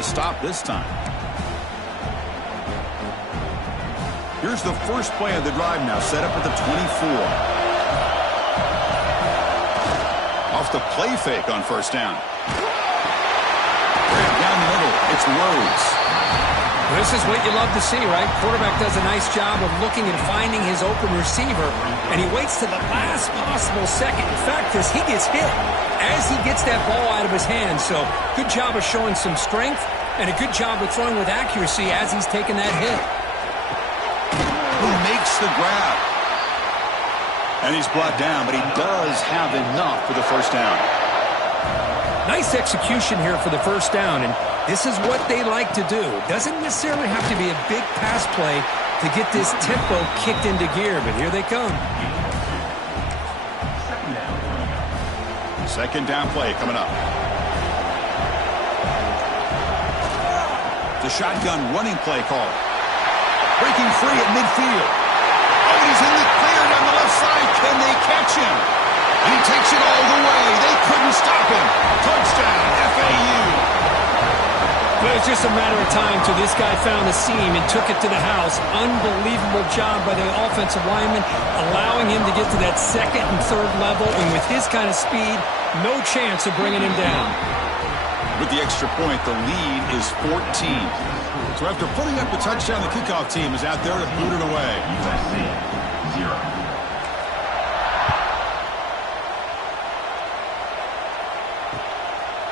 the stop this time. Here's the first play of the drive now, set up at the 24. Off the play fake on first down. Right down the middle, it's Rhodes. This is what you love to see, right? Quarterback does a nice job of looking and finding his open receiver, and he waits to the last possible second. In fact, he gets hit as he gets that ball out of his hands. So good job of showing some strength and a good job of throwing with accuracy as he's taking that hit. Who makes the grab? And he's brought down, but he does have enough for the first down. Nice execution here for the first down, and this is what they like to do. Doesn't necessarily have to be a big pass play to get this tempo kicked into gear, but here they come. Second down play coming up. The shotgun running play call. Breaking free at midfield. Oh, he's in the clear down the left side. Can they catch him? And he takes it all the way. They couldn't stop him. Touchdown, FAU. Well, it's just a matter of time till this guy found the seam and took it to the house. Unbelievable job by the offensive lineman, allowing him to get to that second and third level. And with his kind of speed, no chance of bringing him down. With the extra point, the lead is 14. So after putting up the touchdown, the kickoff team is out there to boot it away.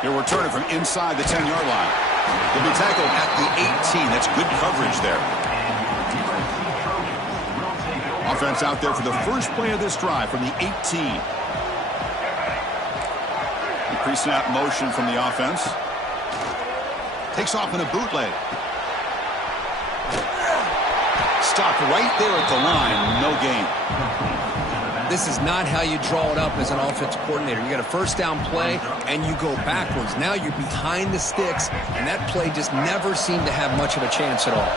He'll return it from inside the 10-yard line. He'll be tackled at the 18. That's good coverage there. Offense out there for the first play of this drive from the 18. The pre-snap motion from the offense. Takes off in a bootleg. Stopped right there at the line. No gain. This is not how you draw it up as an offensive coordinator. You got a first down play, and you go backwards. Now you're behind the sticks, and that play just never seemed to have much of a chance at all.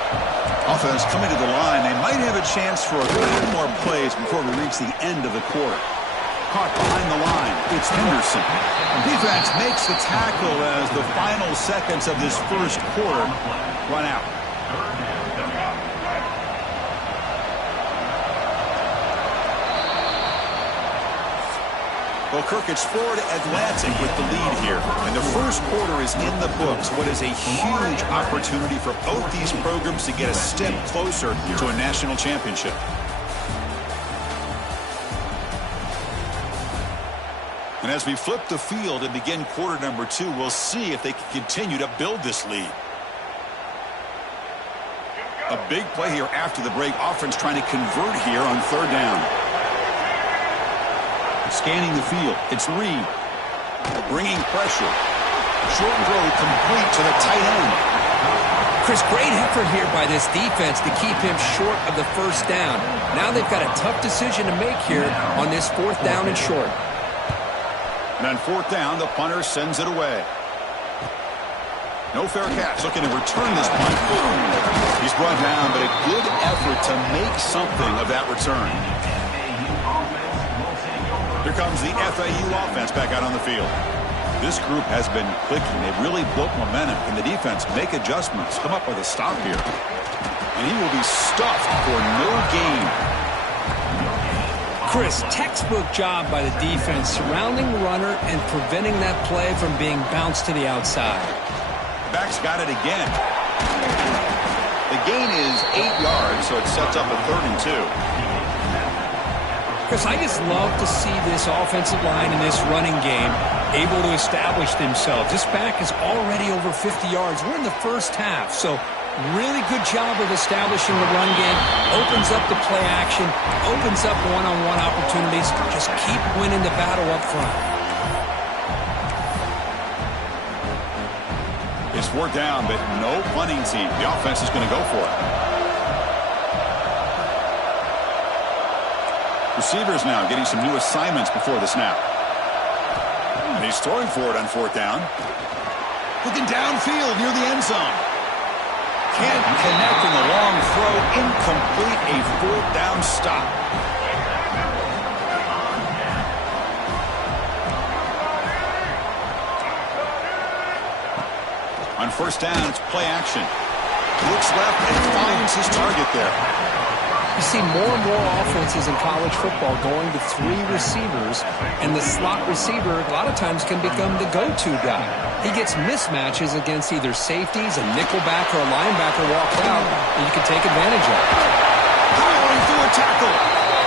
Offense coming to the line. They might have a chance for a few more plays before we reach the end of the quarter. Caught behind the line. It's Henderson. Defense makes the tackle as the final seconds of this first quarter run out. Well, Kirk, it's Florida Atlantic with the lead here. And the first quarter is in the books. What is a huge opportunity for both these programs to get a step closer to a national championship. And as we flip the field and begin quarter number 2, we'll see if they can continue to build this lead. A big play here after the break. Offense trying to convert here on third down. Scanning the field. It's Reed. Bringing pressure. Short throw complete to the tight end. Chris, great effort here by this defense to keep him short of the first down. Now they've got a tough decision to make here on this fourth down and short. And on fourth down, the punter sends it away. No fair catch. Looking to return this punt. He's brought down, but a good effort to make something of that return. Here comes the FAU offense back out on the field. This group has been clicking. They've really built momentum. Can the defense make adjustments? Come up with a stop here. And he will be stuffed for no gain. Chris, textbook job by the defense surrounding the runner and preventing that play from being bounced to the outside. Back's got it again. The gain is 8 yards, so it sets up a 3rd and 2. Chris, I just love to see this offensive line in this running game able to establish themselves. This back is already over 50 yards. We're in the first half, so really good job of establishing the run game. Opens up the play action, opens up one-on-one opportunities. Just keep winning the battle up front. It's 4th down, but no punting team. The offense is going to go for it. Receivers now getting some new assignments before the snap. And he's throwing for it on 4th down. Looking downfield near the end zone. Can't connect in the long throw. Incomplete. A 4th down stop. On On first down, it's play action. Looks left and finds his target there. You see more and more offenses in college football going to 3 receivers, and the slot receiver a lot of times can become the go-to guy. He gets mismatches against either safeties, a nickelback, or a linebacker walk out, and you can take advantage of it. Powering through a tackle.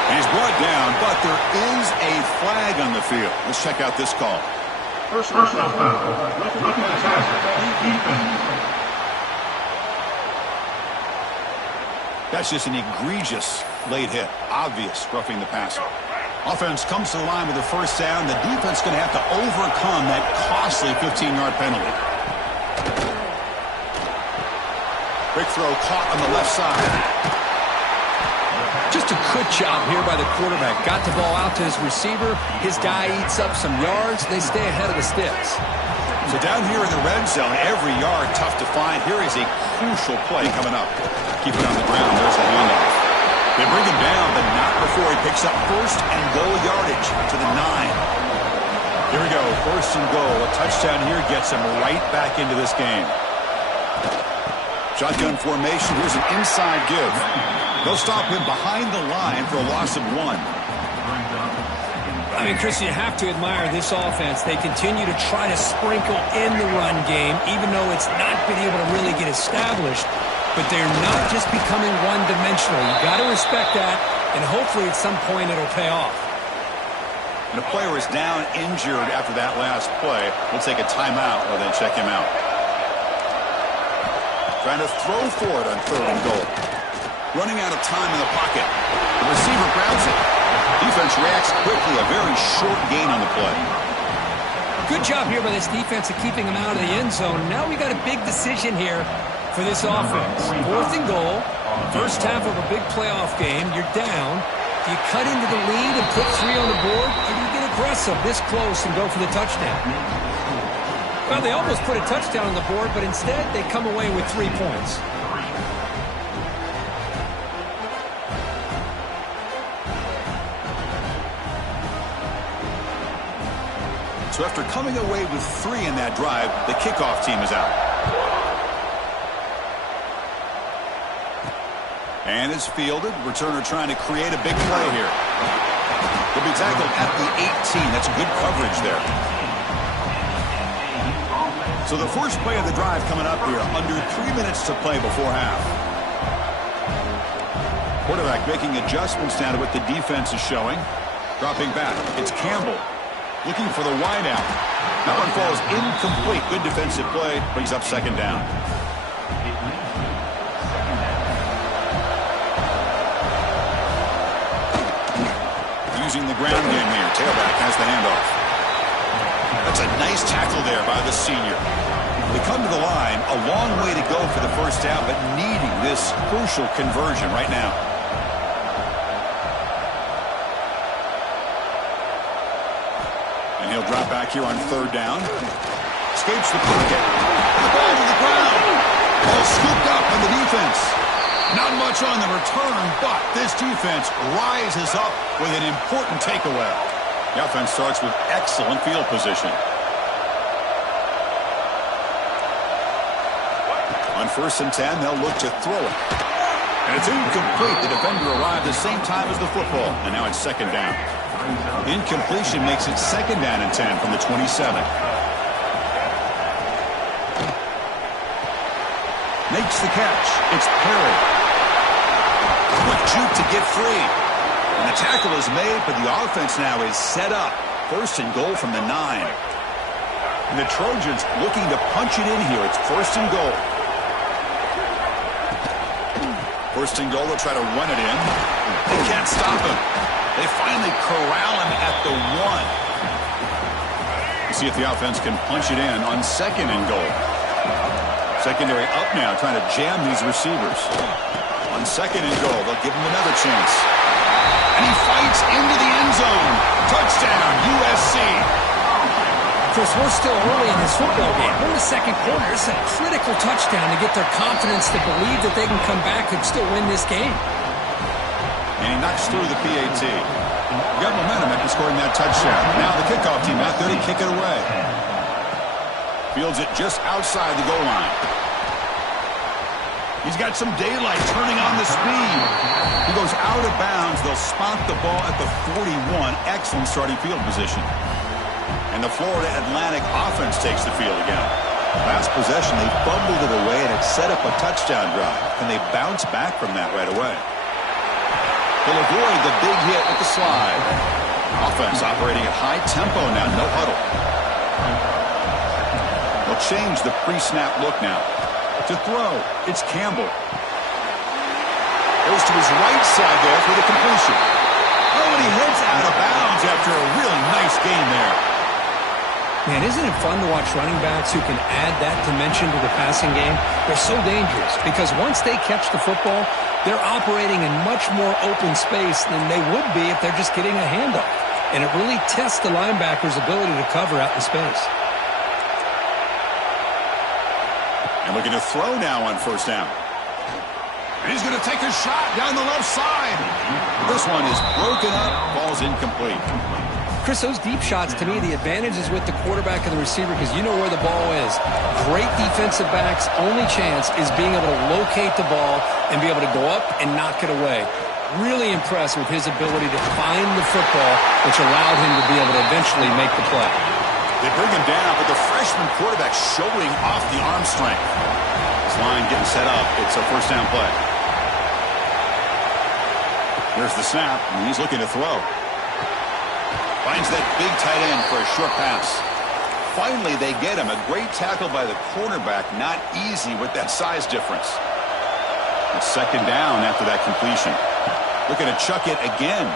And he's brought down, but there is a flag on the field. Let's check out this call. Personal foul. That's just an egregious late hit. Obvious, roughing the passer. Offense comes to the line with the first down. The defense going to have to overcome that costly 15-yard penalty. Quick throw caught on the left side. Just a good job here by the quarterback. Got the ball out to his receiver. His guy eats up some yards. They stay ahead of the sticks. So down here in the red zone, every yard tough to find. Here is a crucial play coming up. Keep it on the ground. There's the handoff. They bring him down, but not before he picks up first and goal yardage to the 9. Here we go. First and goal. A touchdown here gets him right back into this game. Shotgun formation. Here's an inside give. They'll stop him behind the line for a loss of 1. I mean, Chris, you have to admire this offense. They continue to try to sprinkle in the run game, even though it's not been able to really get established. But they're not just becoming one-dimensional. You got to respect that, and hopefully at some point it'll pay off. And a player is down injured after that last play. We'll take a timeout or then check him out. Trying to throw for it on 3rd and goal. Running out of time in the pocket. The receiver grabs it. Defense reacts quickly. A very short gain on the play. Good job here by this defense of keeping him out of the end zone. Now we got a big decision here for this offense. 4th and goal. First half of a big playoff game. You're down. Do you cut into the lead and put 3 on the board? Or do you get aggressive this close and go for the touchdown? Well, they almost put a touchdown on the board, but instead they come away with 3 points. So after coming away with 3 in that drive, the kickoff team is out. And it's fielded. Returner trying to create a big play here. He'll be tackled at the 18. That's good coverage there. So the first play of the drive coming up here. Under 3 minutes to play before half. Quarterback making adjustments now to what the defense is showing. Dropping back. It's Campbell. Looking for the wide out. That one falls incomplete. Good defensive play. Brings up 2nd down. Using the ground game here. Tailback has the handoff. That's a nice tackle there by the senior. They come to the line. A long way to go for the first down, but needing this crucial conversion right now. And he'll drop back here on 3rd down. Escapes the pocket. The ball to the ground. Ball scooped up on the defense. Not much on the return, but this defense rises up with an important takeaway. The offense starts with excellent field position. On 1st and 10, they'll look to throw it. And it's incomplete. The defender arrived the same time as the football, and now it's 2nd down. Incompletion makes it 2nd down and 10 from the 27. Makes the catch. It's Perry. Quick juke to get free. And the tackle is made, but the offense now is set up. 1st and goal from the 9. And the Trojans looking to punch it in here. It's 1st and goal. 1st and goal, they'll try to run it in. They can't stop him. They finally corral him at the 1. You see if the offense can punch it in on 2nd and goal. Secondary up now, trying to jam these receivers. On 2nd and goal, they'll give him another chance. And he fights into the end zone. Touchdown, USC. Chris, we're still early in this football game. We're in the 2nd quarter. It's a critical touchdown to get their confidence to believe that they can come back and still win this game. And he knocks through the PAT. Got momentum after scoring that touchdown. Now the kickoff team out there to kick it away. Fields it just outside the goal line. He's got some daylight turning on the speed. He goes out of bounds. They'll spot the ball at the 41. Excellent starting field position. And the Florida Atlantic offense takes the field again. Last possession, they fumbled it away, and it set up a touchdown drive. Can they bounce back from that right away? They'll avoid the big hit with the slide. Offense operating at high tempo now, no huddle. They'll change the pre-snap look now. To throw, it's Campbell. Goes to his right side there for the completion. Oh, and he heads out of bounds after a really nice game there. Man, isn't it fun to watch running backs who can add that dimension to the passing game? They're so dangerous because once they catch the football, they're operating in much more open space than they would be if they're just getting a handoff. And it really tests the linebacker's ability to cover out in space. And looking to throw now on first down. And he's going to take a shot down the left side. This one is broken up, falls incomplete. Chris, those deep shots, to me, the advantage is with the quarterback and the receiver because you know where the ball is. Great defensive backs' only chance is being able to locate the ball and be able to go up and knock it away. Really impressed with his ability to find the football, which allowed him to be able to eventually make the play. They bring him down, but the freshman quarterback showing off the arm strength. This line getting set up. It's a first down play. There's the snap, and he's looking to throw. Finds that big tight end for a short pass. Finally, they get him. A great tackle by the cornerback. Not easy with that size difference. It's second down after that completion. Looking to chuck it again.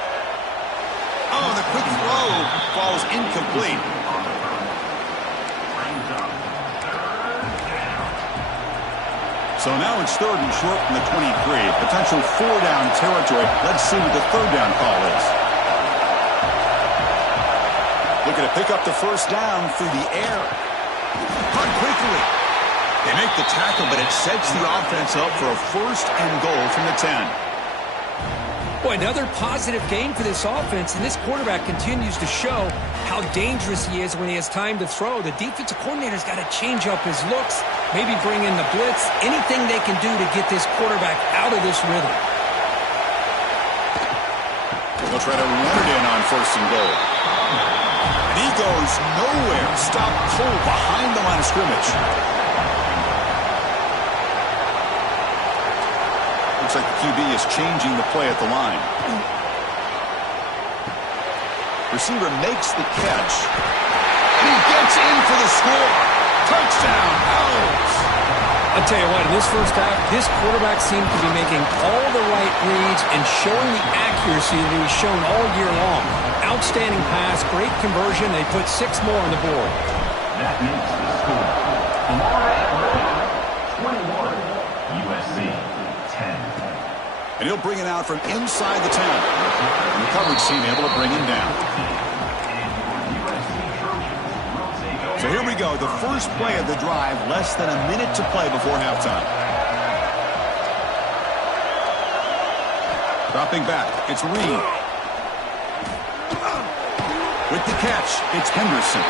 Oh, the quick throw falls incomplete. So now it's third and short from the 23. Potential four-down territory. Let's see what the third down call is. Looking to pick up the first down through the air. Caught quickly. They make the tackle, but it sets the offense up for a first and goal from the 10. Boy, another positive game for this offense, and this quarterback continues to show how dangerous he is when he has time to throw. The defensive coordinator's got to change up his looks, maybe bring in the blitz, anything they can do to get this quarterback out of this rhythm. They'll try to run it in on first and goal. And he goes nowhere. Stop cold behind the line of scrimmage. Looks like the QB is changing the play at the line. Receiver makes the catch. And he gets in for the score. Touchdown, Owls. I'll tell you what, in this first half, this quarterback seemed to be making all the right reads and showing the accuracy that he's shown all year long. Outstanding pass, great conversion. They put 6 more on the board. That makes the score. Florida Atlantic 21, USC 10. And he'll bring it out from inside the 10. And the coverage team able to bring him down. So here we go, the first play of the drive, less than a minute to play before halftime. Dropping back, it's Reed. With the catch, it's Henderson.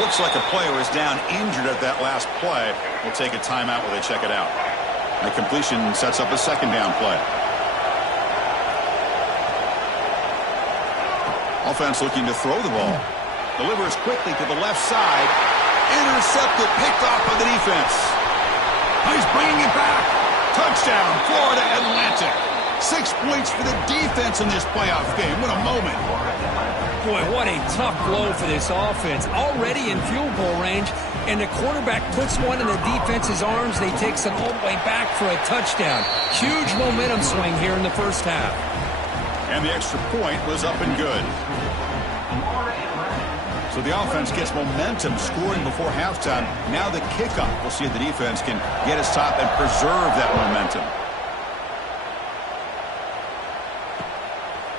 Looks like a player is down injured at that last play. We'll take a timeout while they check it out. The completion sets up a second down play. Offense looking to throw the ball. Delivers quickly to the left side. Intercepted, picked off by the defense. He's bringing it back. Touchdown, Florida Atlantic. 6 points for the defense in this playoff game. What a moment. Boy, what a tough blow for this offense. Already in field goal range, and the quarterback puts one in the defense's arms. They takes it all the way back for a touchdown. Huge momentum swing here in the first half. And the extra point was up and good. So the offense gets momentum scoring before halftime. Now the kickoff. We'll see if the defense can get his top and preserve that momentum.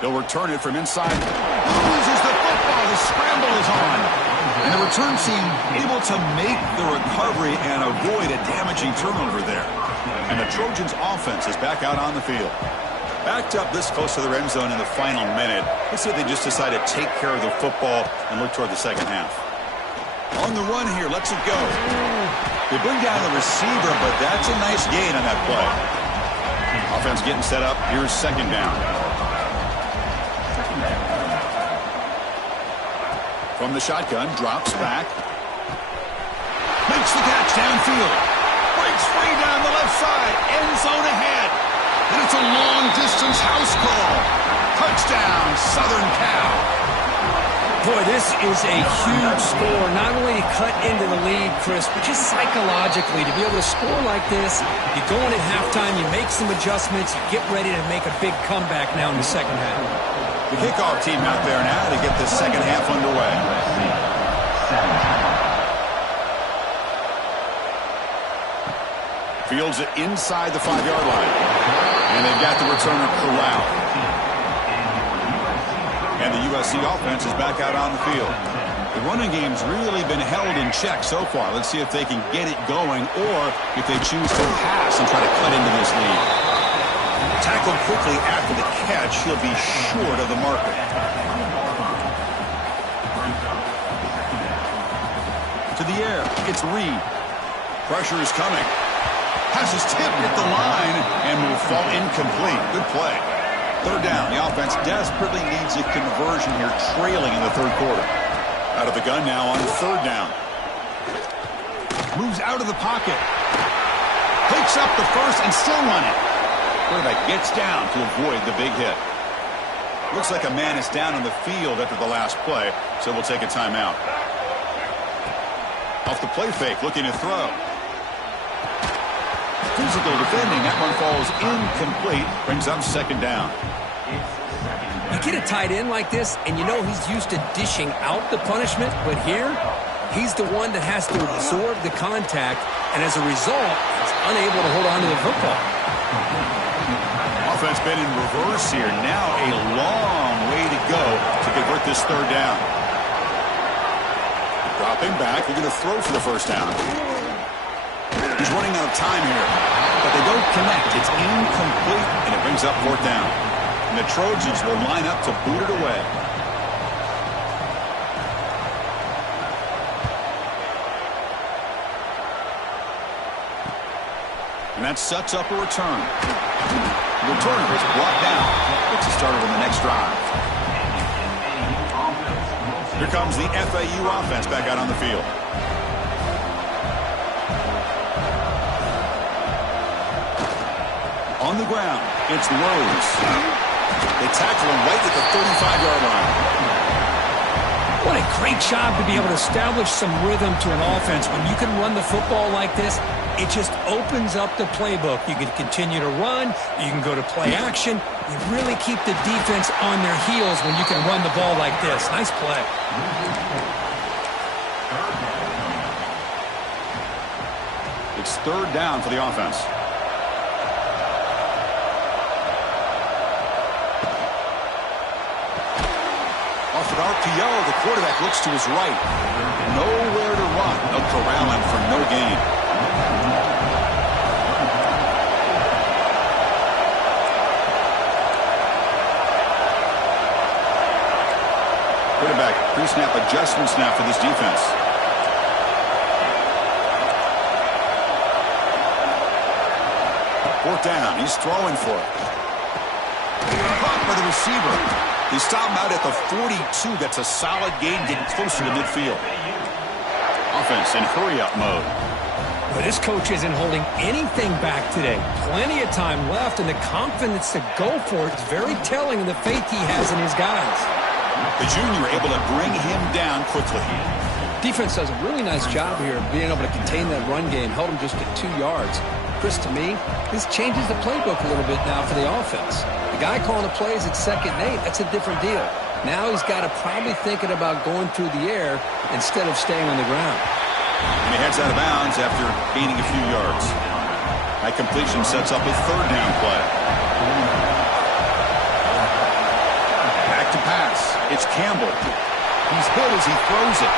They'll return it from inside. Loses the football. The scramble is on. And the return team able to make the recovery and avoid a damaging turnover there. And the Trojans offense is back out on the field. Backed up this close to their end zone in the final minute. Let's see if they just decide to take care of the football and look toward the second half. On the run here, lets it go. They bring down the receiver, but that's a nice gain on that play. Offense getting set up. Here's second down. From the shotgun, drops back. Makes the catch downfield. Breaks free down the left side. End zone ahead. And it's a long-distance house call. Touchdown, Southern Cal. Boy, this is a huge score. Not only to cut into the lead, Chris, but just psychologically to be able to score like this. You go in at halftime, you make some adjustments, you get ready to make a big comeback now in the second half. The kickoff team out there now to get the second half underway. Fields it inside the 5-yard line. And they've got the returner corralled. And the USC offense is back out on the field. The running game's really been held in check so far. Let's see if they can get it going or if they choose to pass and try to cut into this lead. Tackled quickly after the catch. He'll be short of the marker. To the air. It's Reed. Pressure is coming. Pass is tipped at the line and will fall incomplete. Good play. Third down. The offense desperately needs a conversion here, trailing in the third quarter. Out of the gun now on third down. Moves out of the pocket. Picks up the first and still running. Quarterback gets down to avoid the big hit. Looks like a man is down on the field after the last play, so we'll take a timeout. Off the play fake, looking to throw. Physical defending. That one falls incomplete. Brings up second down. You get a tight end like this, and you know he's used to dishing out the punishment, but here, he's the one that has to absorb the contact, and as a result, he's unable to hold on to the football. Offense been in reverse here. Now a long way to go to convert this third down. Dropping back, looking to throw for the first down. He's running out of time here, but they don't connect. It's incomplete, and it brings up fourth down. And the Trojans will line up to boot it away. And that sets up a return. The returner is brought down. Gets it started on the next drive. Here comes the FAU offense back out on the field. On the ground, it's Rose. They tackle him right at the 35-yard line. What a great job to be able to establish some rhythm to an offense. When you can run the football like this, it just opens up the playbook. You can continue to run. You can go to play action. You really keep the defense on their heels when you can run the ball like this. Nice play. It's third down for the offense. Off an RPO, the quarterback looks to his right. Nowhere to run. They'll corral him for no gain. Quarterback pre-snap adjustments now for this defense. Fourth down. He's throwing for it. Caught by the receiver. He stopped him out at the 42. That's a solid gain, getting closer to midfield. Offense in hurry-up mode. But this coach isn't holding anything back today. Plenty of time left, and the confidence to go for it is very telling of the faith he has in his guys. The junior able to bring him down quickly. Defense does a really nice job here of being able to contain that run game, held him just at 2 yards. Chris, to me, this changes the playbook a little bit now for the offense. The guy calling the plays at 2nd and 8, that's a different deal. Now he's got to probably thinking about going through the air instead of staying on the ground. And he heads out of bounds after gaining a few yards. That completion sets up a third down play. Back to pass. It's Campbell. He's hit as he throws it.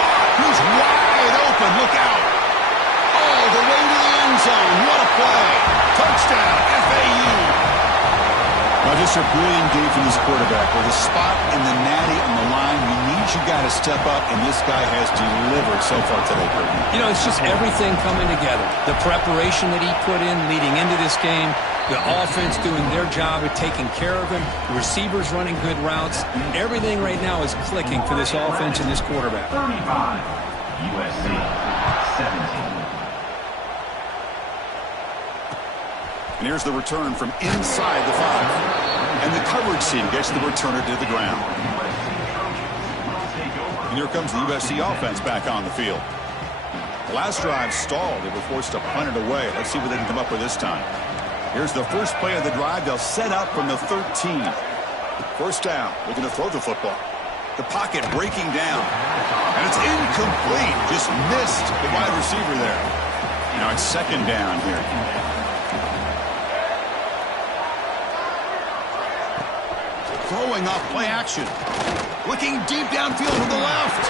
Caught. He's wide open. Look out. All the way to the end zone. What a play. Touchdown, FAU. Now just a brilliant game from this quarterback. With a spot in the natty on the line, we need He's your guy to step up, and this guy has delivered so far today, Curtin. You know, it's just everything coming together. The preparation that he put in leading into this game, the offense doing their job of taking care of him, the receivers running good routes. Everything right now is clicking for this offense and this quarterback. 35, USC 17. And here's the return from inside the 5. And the coverage team gets the returner to the ground. And here comes the USC offense back on the field. The last drive stalled. They were forced to punt it away. Let's see what they can come up with this time. Here's the first play of the drive. They'll set up from the 13. First down. Looking to throw the football. The pocket breaking down. And it's incomplete. Just missed the wide receiver there. Now it's second down here. Throwing off play action. Looking deep downfield to the left.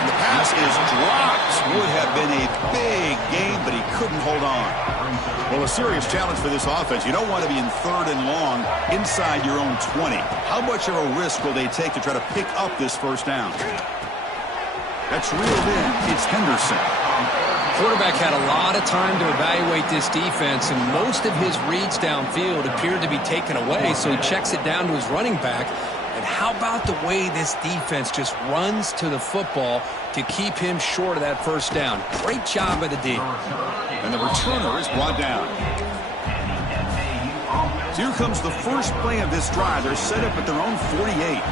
And the pass is dropped. Would have been a big game, but he couldn't hold on. Well, a serious challenge for this offense. You don't want to be in third and long inside your own 20. How much of a risk will they take to try to pick up this first down? That's reeled in. It's Henderson. Quarterback had a lot of time to evaluate this defense, and most of his reads downfield appeared to be taken away, so he checks it down to his running back. And how about the way this defense just runs to the football to keep him short of that first down? Great job by the D. And the returner is brought down. So here comes the first play of this drive. They're set up at their own 48.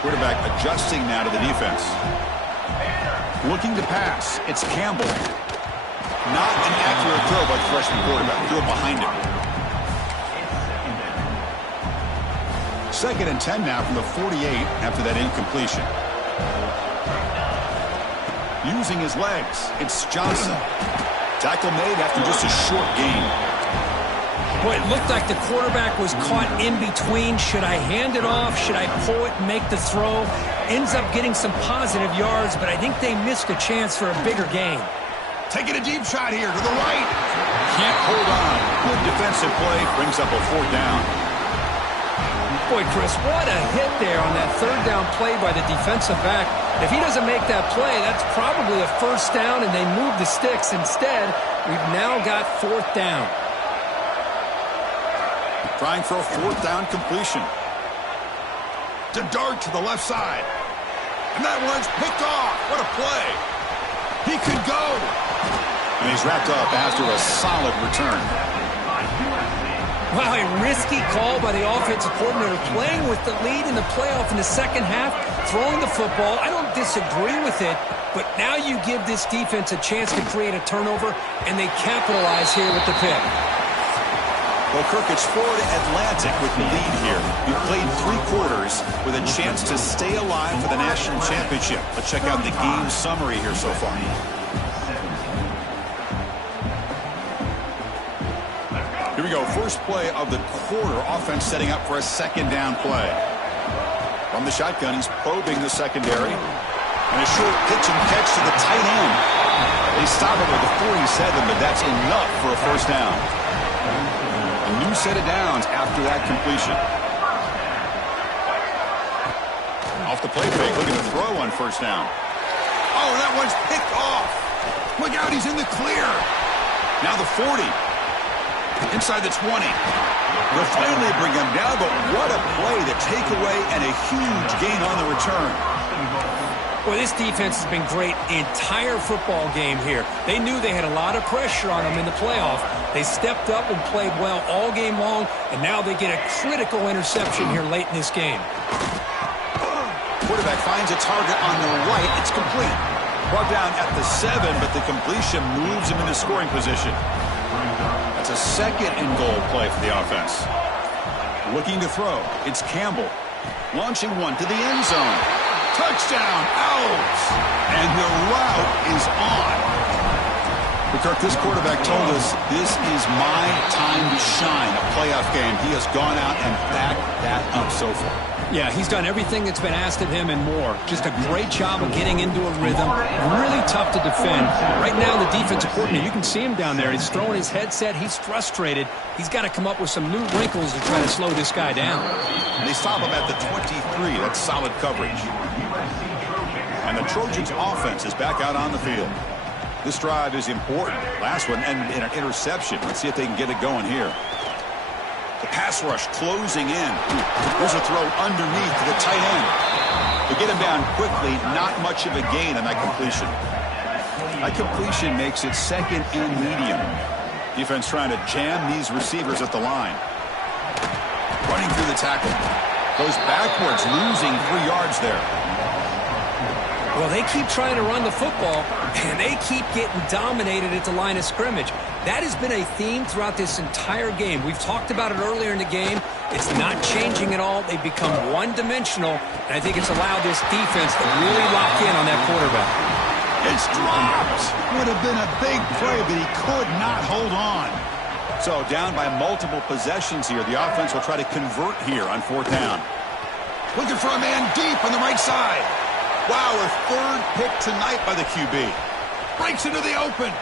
Quarterback adjusting now to the defense. Looking to pass. It's Campbell. Not an accurate throw by the freshman quarterback. Threw it behind him. Second and 10 now from the 48 after that incompletion. Using his legs. It's Johnson. Tackle made after just a short gain. Boy, it looked like the quarterback was caught in between. Should I hand it off? Should I pull it and make the throw? Ends up getting some positive yards, but I think they missed a chance for a bigger gain. Taking a deep shot here to the right. Can't hold on. Good defensive play. Brings up a fourth down. Boy, Chris, what a hit there on that third down play by the defensive back. If he doesn't make that play, that's probably a first down, and they move the sticks. Instead, we've now got fourth down. Trying for a fourth down completion. To dart to the left side. And that one's picked off. What a play. He could go. And he's wrapped up after a solid return. Wow, a risky call by the offensive coordinator, playing with the lead in the playoff in the second half, throwing the football. I don't disagree with it, but now you give this defense a chance to create a turnover, and they capitalize here with the pick. Well, Kirk, it's Florida Atlantic with the lead here. You played 3 quarters with a chance to stay alive for the national championship. Let's check out the game summary here so far. Here we go. First play of the quarter. Offense setting up for a second down play. From the shotgun, he's probing the secondary. And a short pitch and catch to the tight end. They stop it with the 47, but that's enough for a first down. A new set of downs after that completion. Off the play fake, looking to throw on first down. Oh, that one's picked off. Look out, he's in the clear. Now the 40. Inside the 20. They'll finally bring him down, but what a play, the takeaway, and a huge gain on the return. Well, this defense has been great the entire football game here. They knew they had a lot of pressure on them in the playoff. They stepped up and played well all game long, and now they get a critical interception here late in this game. Quarterback finds a target on the right. It's complete. Brought down at the 7, but the completion moves him into scoring position. That's a second and goal play for the offense. Looking to throw. It's Campbell. Launching one to the end zone. Touchdown, Owls. And the route is on. Kirk, this quarterback told us this is my time to shine, a playoff game. He has gone out and backed that up so far. Yeah, he's done everything that's been asked of him and more. Just a great job of getting into a rhythm. Really tough to defend. Right now, the defensive coordinator, you can see him down there. He's throwing his headset. He's frustrated. He's got to come up with some new wrinkles to try to slow this guy down. They stop him at the 23. That's solid coverage. And the Trojans' offense is back out on the field. This drive is important. Last one ended in an interception. Let's see if they can get it going here. The pass rush closing in. There's a throw underneath to the tight end. They get him down quickly. Not much of a gain on that completion. That completion makes it second and medium. Defense trying to jam these receivers at the line. Running through the tackle. Goes backwards, losing 3 yards there. Well, they keep trying to run the football, and they keep getting dominated at the line of scrimmage. That has been a theme throughout this entire game. We've talked about it earlier in the game. It's not changing at all. They've become one-dimensional, and I think it's allowed this defense to really lock in on that quarterback. It's dropped. Would have been a big play, but he could not hold on. So down by multiple possessions here. The offense will try to convert here on 4th down. Looking for a man deep on the right side. Wow, our 3rd pick tonight by the QB. Breaks into the open.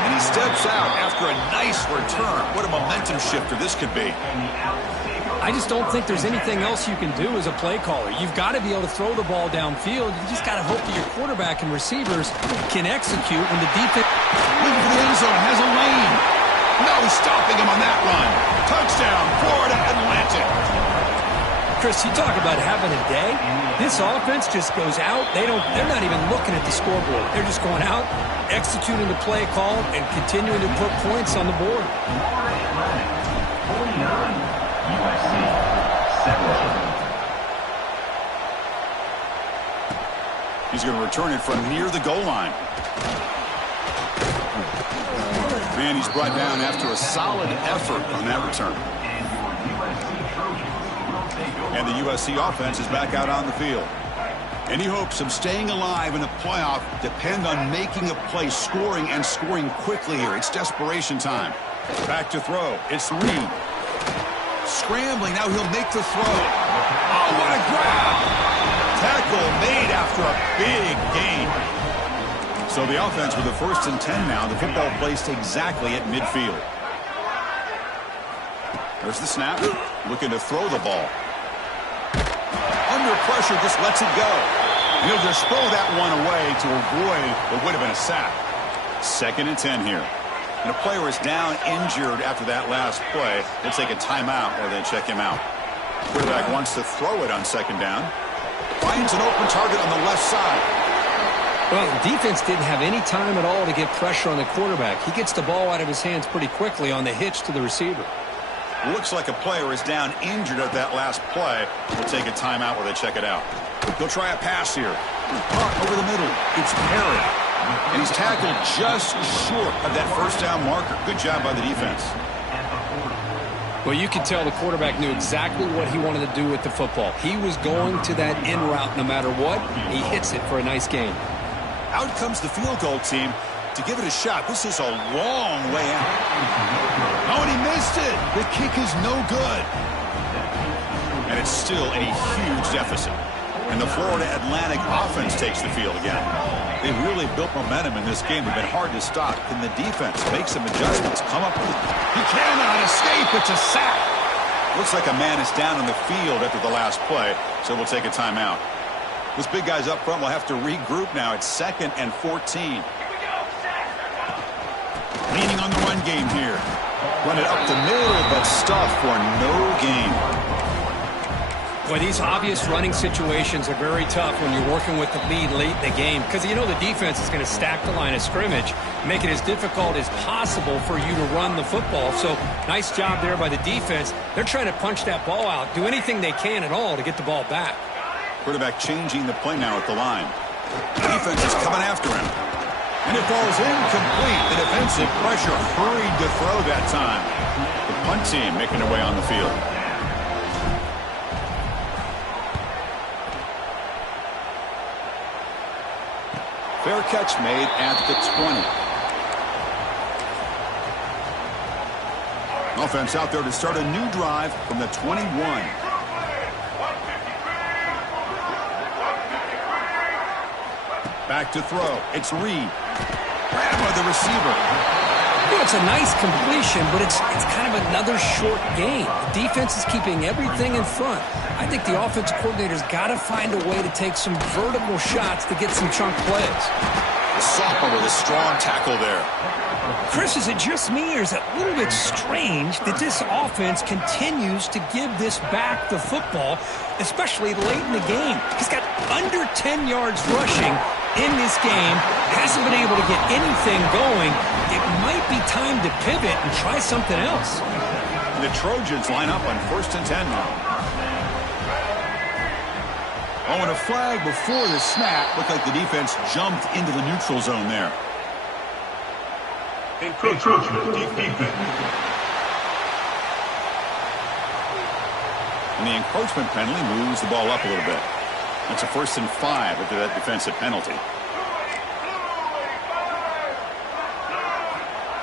And he steps out after a nice return. What a momentum shifter this could be. I just don't think there's anything else you can do as a play caller. You've got to be able to throw the ball downfield. You just got to hope that your quarterback and receivers can execute when the defense... Looking for the end zone, has a lane. No stopping him on that run. Touchdown, Florida Atlantic. Chris, you talk about having a day. This offense just goes out. They're not even looking at the scoreboard. They're just going out, executing the play call, and continuing to put points on the board. He's going to return it from near the goal line. Man, he's brought down after a solid effort on that return. And the USC offense is back out on the field. Any hopes of staying alive in a playoff depend on making a play, scoring, and scoring quickly here. It's desperation time. Back to throw. It's Reed. Scrambling. Now he'll make the throw. Oh, what a grab! Tackle made after a big gain. So the offense with the 1st and 10 now. The football placed exactly at midfield. There's the snap. Looking to throw the ball. Under pressure, just lets it go. And he'll just throw that one away to avoid what would have been a sack. 2nd and 10 here. And a player is down injured after that last play. They'll take a timeout or they check him out. Quarterback wants to throw it on 2nd down. Finds an open target on the left side. Well, the defense didn't have any time at all to get pressure on the quarterback. He gets the ball out of his hands pretty quickly on the hitch to the receiver. Looks like a player is down injured at that last play. We'll take a timeout where they check it out. He'll try a pass here. Caught over the middle. It's Perry. And he's tackled just short of that 1st down marker. Good job by the defense. Well, you can tell the quarterback knew exactly what he wanted to do with the football. He was going to that in route no matter what. He hits it for a nice gain. Out comes the field goal team to give it a shot. This is a long way out. Oh, and he missed it. The kick is no good. And it's still a huge deficit. And the Florida Atlantic offense takes the field again. They really built momentum in this game. They've been hard to stop. Can the defense make some adjustments? Come up with it. He cannot escape. It's a sack. Looks like a man is down on the field after the last play, so we'll take a timeout. This big guy's up front will have to regroup now. It's 2nd and 14. Leaning on the run game here. Run it up the middle, but stuff for no gain. Boy, these obvious running situations are very tough when you're working with the lead late in the game because you know the defense is going to stack the line of scrimmage, make it as difficult as possible for you to run the football. So nice job there by the defense. They're trying to punch that ball out, do anything they can at all to get the ball back. Quarterback changing the play now at the line. The defense is coming after him. And it falls incomplete. The defensive pressure hurried to throw that time. The punt team making their way on the field. Fair catch made at the 20. Offense out there to start a new drive from the 21. Back to throw. It's Reed. Grab by the receiver. It's a nice completion, but it's kind of another short game. The defense is keeping everything in front. I think the offensive coordinator's got to find a way to take some vertical shots to get some chunk plays. The sophomore with a strong tackle there. Chris, is it just me, or is it a little bit strange that this offense continues to give this back the football, especially late in the game? He's got under 10 yards rushing in this game, hasn't been able to get anything going. It might be time to pivot and try something else. The Trojans line up on 1st and 10 now. Oh, and a flag before the snap. Looked like the defense jumped into the neutral zone there. Encroachment defense. And the encroachment penalty moves the ball up a little bit. That's a 1st and 5 after that defensive penalty.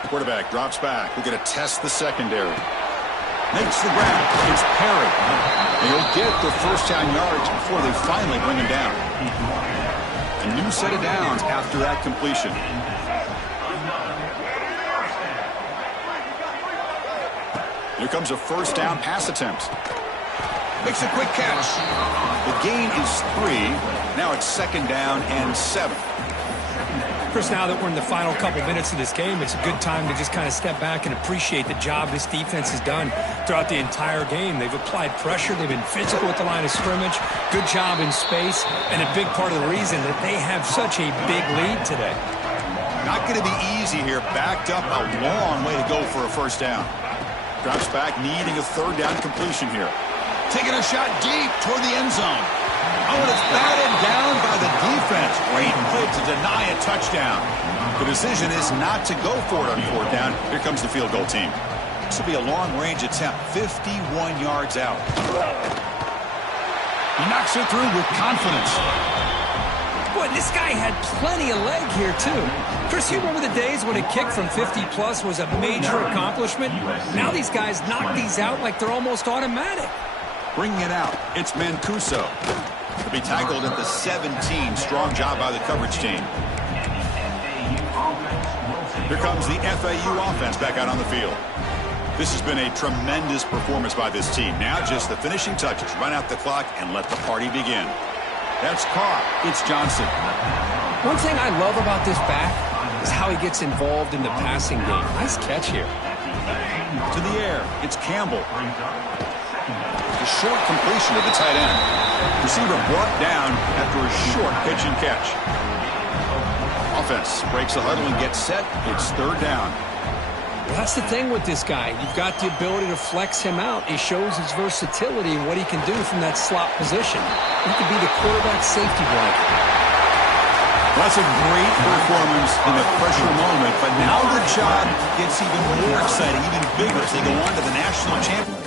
Quarterback drops back. We're going to test the secondary. Makes the grab. It's Perry. And he'll get the first down yards before they finally bring him down. A new set of downs after that completion. Here comes a first down pass attempt. Makes a quick catch. The gain is 3. Now it's 2nd down and 7. Chris, now that we're in the final couple minutes of this game, it's a good time to just kind of step back and appreciate the job this defense has done throughout the entire game. They've applied pressure. They've been physical at the line of scrimmage. Good job in space, and a big part of the reason that they have such a big lead today. Not going to be easy here. Backed up a long way to go for a first down. Drops back, needing a 3rd down completion here. Taking a shot deep toward the end zone. Oh, and it's batted down by the defense. Great play to deny a touchdown. The decision is not to go for it on 4th down. Here comes the field goal team. This will be a long-range attempt, 51 yards out. He knocks it through with confidence. Boy, this guy had plenty of leg here, too. Chris, you remember the days when a kick from 50-plus was a major accomplishment? Now these guys knock these out like they're almost automatic. Bringing it out, it's Mancuso. To be tackled at the 17. Strong job by the coverage team. Here comes the FAU offense back out on the field. This has been a tremendous performance by this team. Now just the finishing touches. Run out the clock and let the party begin. That's caught. It's Johnson. One thing I love about this back is how he gets involved in the passing game. Nice catch here. To the air, it's Campbell. The short completion of the tight end. Receiver brought down after a short pitch and catch. Offense breaks the huddle and gets set. It's 3rd down. Well, that's the thing with this guy. You've got the ability to flex him out. He shows his versatility and what he can do from that slot position. He could be the quarterback safety blanket. That's a great performance in the pressure moment, but now the job gets even more exciting, even bigger as they go on to the national championship.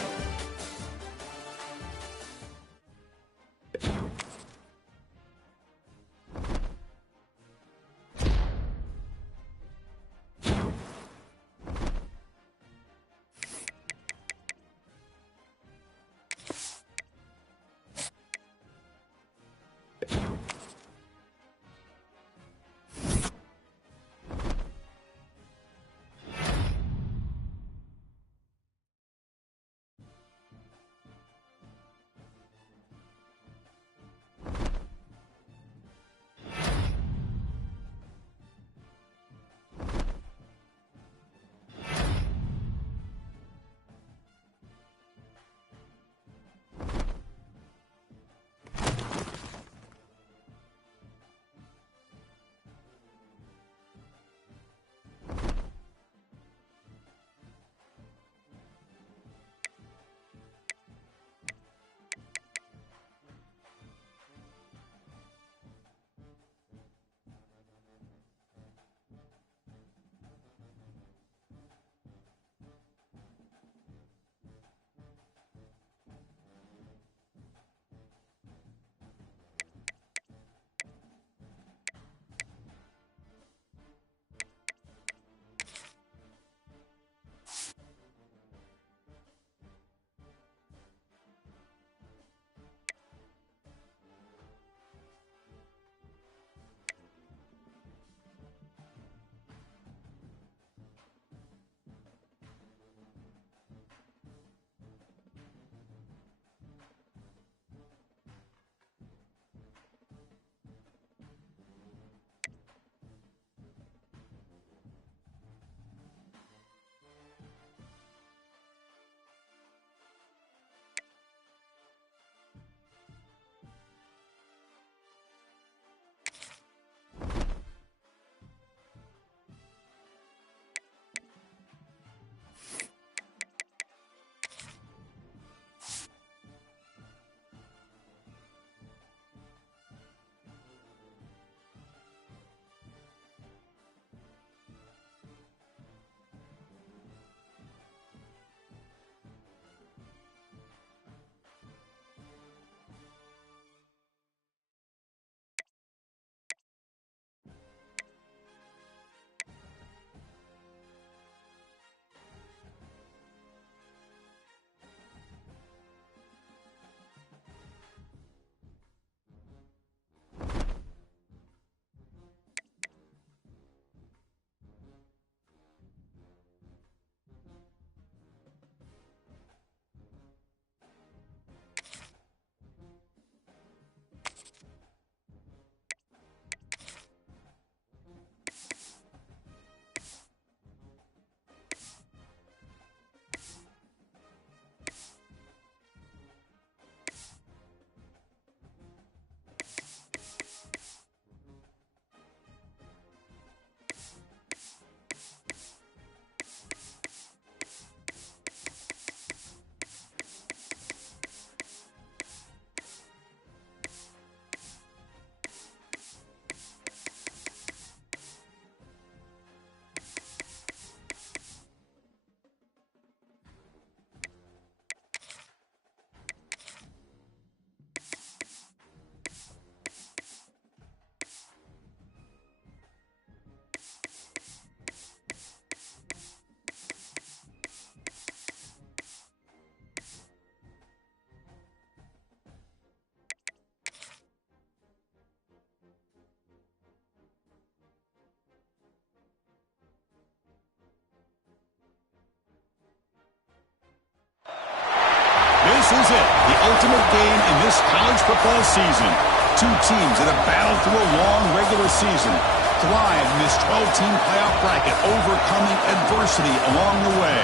ultimate game in this college football season. Two teams that have battled through a long regular season, thrived in this 12-team playoff bracket, overcoming adversity along the way.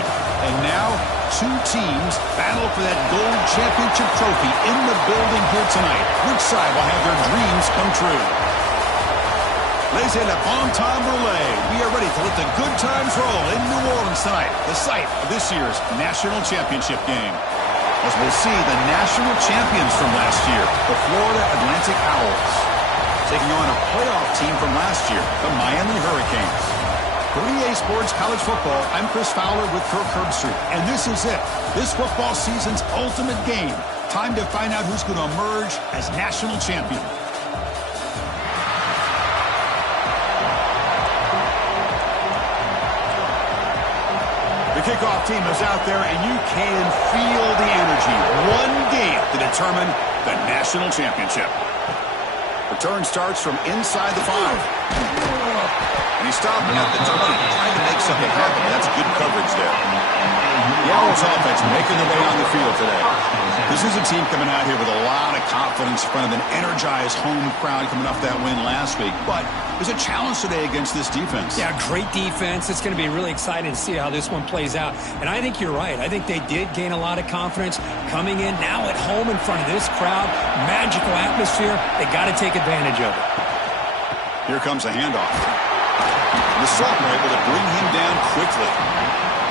And now, two teams battle for that gold championship trophy in the building here tonight. Which side will have their dreams come true? Laissez le bon temps brûler. We are ready to let the good times roll in New Orleans tonight, the site of this year's national championship game. As we'll see the national champions from last year, the Florida Atlantic Owls, taking on a playoff team from last year, the Miami Hurricanes. For EA Sports College Football, I'm Chris Fowler with Kirk Herbstreit, and this is it. This football season's ultimate game. Time to find out who's going to emerge as national champion. The kickoff team is out there, and you can feel the energy. One game to determine the national championship. Return starts from inside the 5. And he's stopping at the 20, trying to make something happen. That's good coverage there. The Owls offense making their way on the field today. This is a team coming out here with a lot of confidence in front of an energized home crowd coming off that win last week. But there's a challenge today against this defense. Yeah, great defense. It's going to be really exciting to see how this one plays out. And I think you're right. I think they did gain a lot of confidence coming in now at home in front of this crowd. Magical atmosphere. They got to take advantage of it. Here comes a handoff. The Sultan able to bring him down quickly.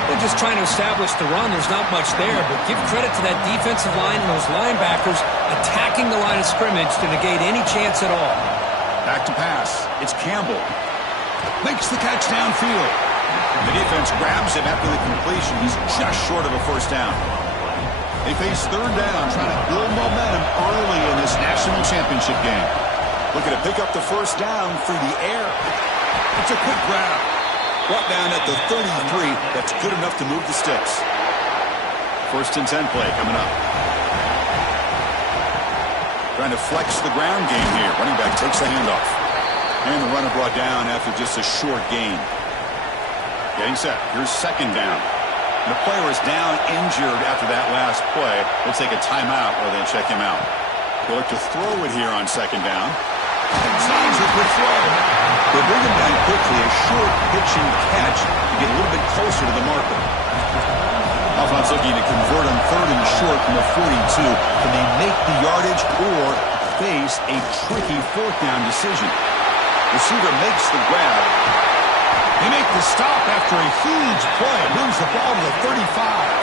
They're just trying to establish the run. There's not much there, but give credit to that defensive line and those linebackers attacking the line of scrimmage to negate any chance at all. Back to pass. It's Campbell. Makes the catch downfield. The defense grabs him after the completion. He's just short of a first down. They face third down, trying to build momentum early in this national championship game. Looking to pick up the first down through the air. It's a quick grab. Brought down at the 33. That's good enough to move the sticks. First and 10 play coming up. Trying to flex the ground game here. Running back takes the handoff. And the runner brought down after just a short gain. Getting set. Here's second down. The player is down injured after that last play. They'll take a timeout or they check him out. They'll look to throw it here on second down. Signs a good throw. They bring him down quickly, a short pitching catch to get a little bit closer to the marker. Offense looking to convert on third and short from the 42. Can they make the yardage or face a tricky fourth down decision? Receiver makes the grab. They make the stop after a huge play. Moves the ball to the 35.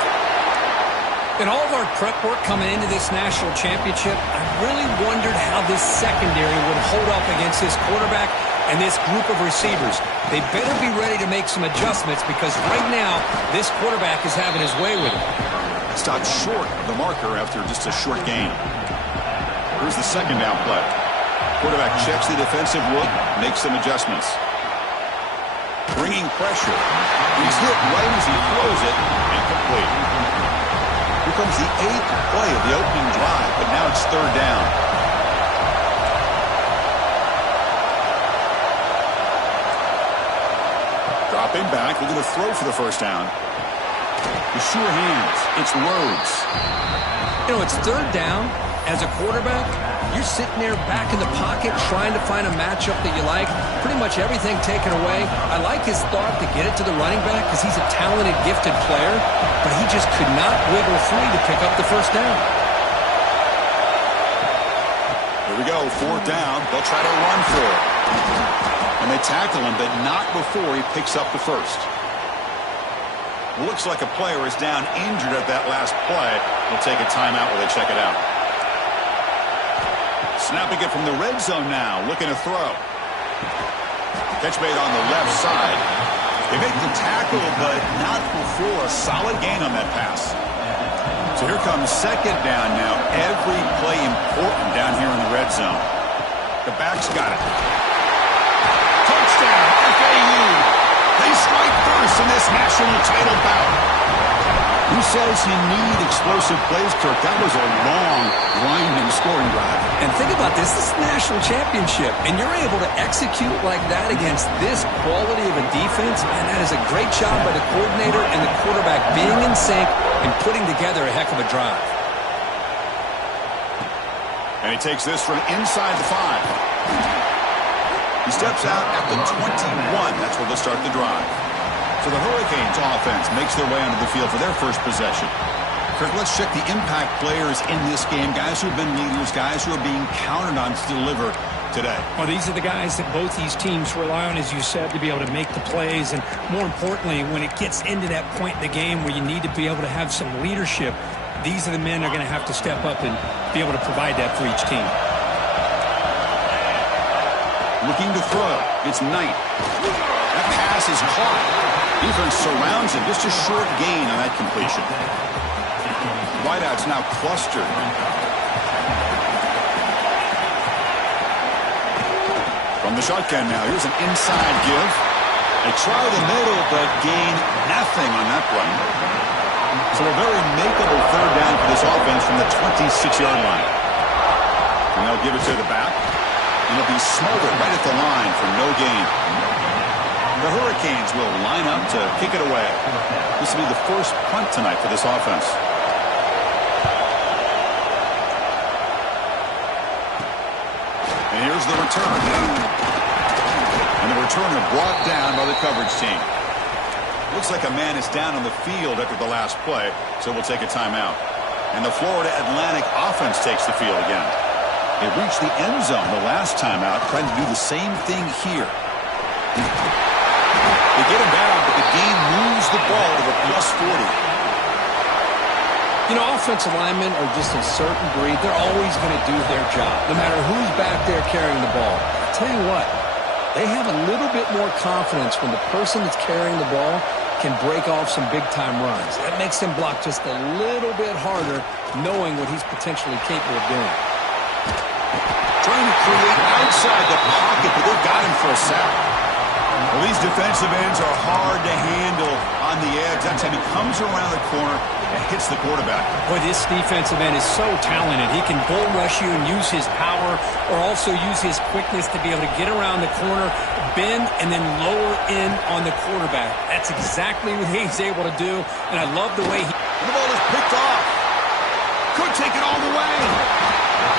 In all of our prep work coming into this national championship, I really wondered how this secondary would hold up against this quarterback and this group of receivers. They better be ready to make some adjustments because right now, this quarterback is having his way with it. Stopped short of the marker after just a short gain. Here's the second down play. Quarterback checks the defensive look, makes some adjustments. Bringing pressure. He's hit right as he throws it, incomplete. Here comes the 8th play of the opening drive, but now it's third down. Dropping back, looking to throw for the first down. With sure hands, it's Rhodes. You know, it's third down. As a quarterback, you're sitting there back in the pocket trying to find a matchup that you like. Pretty much everything taken away. I like his thought to get it to the running back because he's a talented, gifted player, but he just could not wiggle free to pick up the first down. Here we go, fourth down. They'll try to run for it. And they tackle him, but not before he picks up the first. Looks like a player is down injured at that last play. They'll take a timeout while they check it out. Snapping it from the red zone now, looking to throw. Catch made on the left side. They make the tackle, but not before a solid gain on that pass. So here comes second down now. Every play important down here in the red zone. The back's got it. Touchdown, FAU. They strike first in this national title bout. Who says you need explosive plays, Kirk? That was a long, winding scoring drive. And think about this. This is the national championship, and you're able to execute like that against this quality of a defense. Man, that is a great job by the coordinator and the quarterback being in sync and putting together a heck of a drive. And he takes this from inside the 5. He steps out at the 21. That's where they'll start the drive. So the Hurricanes offense makes their way onto the field for their first possession. Kirk, let's check the impact players in this game. Guys who have been leaders, guys who are being counted on to deliver today. Well, these are the guys that both these teams rely on, as you said, to be able to make the plays. And more importantly, when it gets into that point in the game where you need to be able to have some leadership, these are the men that are going to have to step up and be able to provide that for each team. Looking to throw. It's Knight. That pass is caught. Defense surrounds him. Just a short gain on that completion. Wideouts now clustered. From the shotgun now. Here's an inside give. They try the middle, but gain nothing on that run. So a very makeable third down for this offense from the 26-yard line. And they'll give it to the back. And it'll be smothered right at the line for no gain. The Hurricanes will line up to kick it away. This will be the first punt tonight for this offense. And here's the return. And the returner brought down by the coverage team. Looks like a man is down on the field after the last play, so we'll take a timeout. And the Florida Atlantic offense takes the field again. They reached the end zone the last time out, trying to do the same thing here. They get him down, but the game moves the ball to the +40. You know, offensive linemen are just a certain breed. They're always going to do their job, no matter who's back there carrying the ball. I'll tell you what, they have a little bit more confidence when the person that's carrying the ball can break off some big-time runs. That makes them block just a little bit harder, knowing what he's potentially capable of doing. Trying to create outside the pocket, but they've got him for a sack. Well, these defensive ends are hard to handle on the edge. That time he comes around the corner and hits the quarterback. Boy, this defensive end is so talented. He can bull rush you and use his power, or also use his quickness to be able to get around the corner, bend, and then lower in on the quarterback. That's exactly what he's able to do, and I love the way he... And the ball is picked off. Could take it all the way.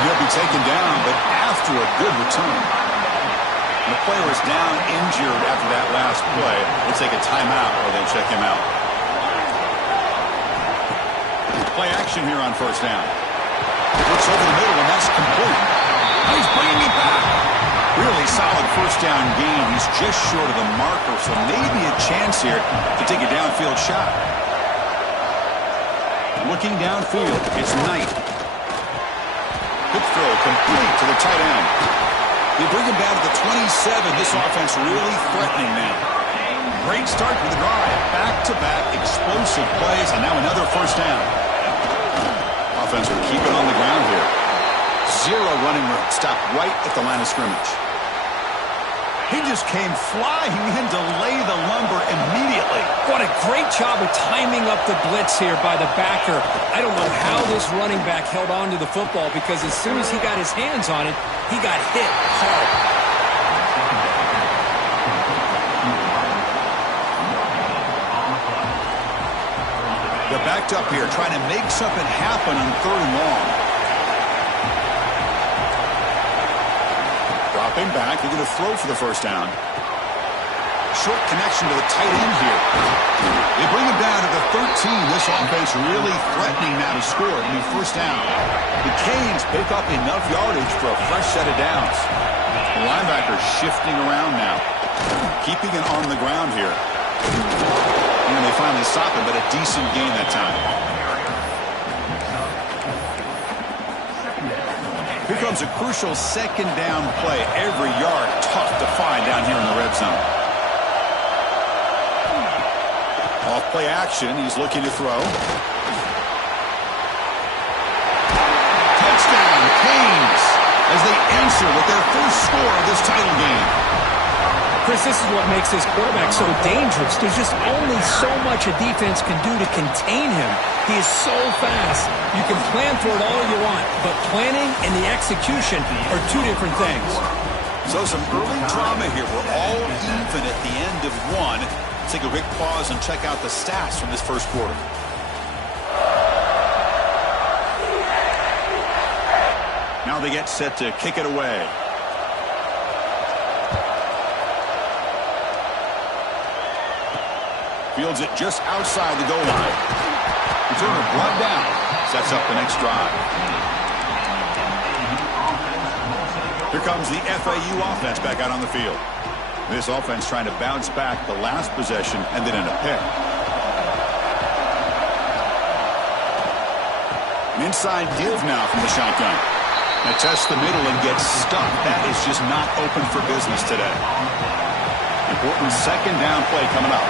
He'll be taken down, but after a good return. And the player is down injured after that last play. They'll take a timeout or they'll check him out. Play action here on first down. Looks over the middle, and that's complete. Now he's bringing it back. Really solid first down gain. He's just short of the marker, so maybe a chance here to take a downfield shot. Looking downfield, it's Knight. Good throw, complete to the tight end. They bring him down to the 27. This offense really threatening now. Great start to the drive. Back-to-back explosive plays, and now another first down. Offense will keep it on the ground here. Zero running room. Stop right at the line of scrimmage. He just came flying in to lay the lumber immediately. What a great job of timing up the blitz here by the backer. I don't know how this running back held on to the football, because as soon as he got his hands on it, he got hit hard. They're backed up here, trying to make something happen on 3rd and long. Dropping back, they're going to throw for the first down. Short connection to the tight end here. They bring him down to the 13. This offense really threatening now to score. It'll be first down. The Canes pick up enough yardage for a fresh set of downs. The linebacker shifting around now. Keeping it on the ground here. And they finally stop him, but a decent gain that time. Here comes a crucial second down play. Every yard tough to find down here in the red zone. Off play action. He's looking to throw. Touchdown, Canes, as they answer with their first score of this title game. Chris, this is what makes this quarterback so dangerous. There's just only so much a defense can do to contain him. He is so fast. You can plan for it all you want, but planning and the execution are two different things. So some early drama here. We're all even at the end of one. Let's take a quick pause and check out the stats from this first quarter. Now they get set to kick it away. Fields it just outside the goal line. Returner brought down. Sets up the next drive. Here comes the FAU offense back out on the field. This offense trying to bounce back the last possession and then in a pick. An inside give now from the shotgun. Now tests the middle and gets stuck. That is just not open for business today. Important second down play coming up.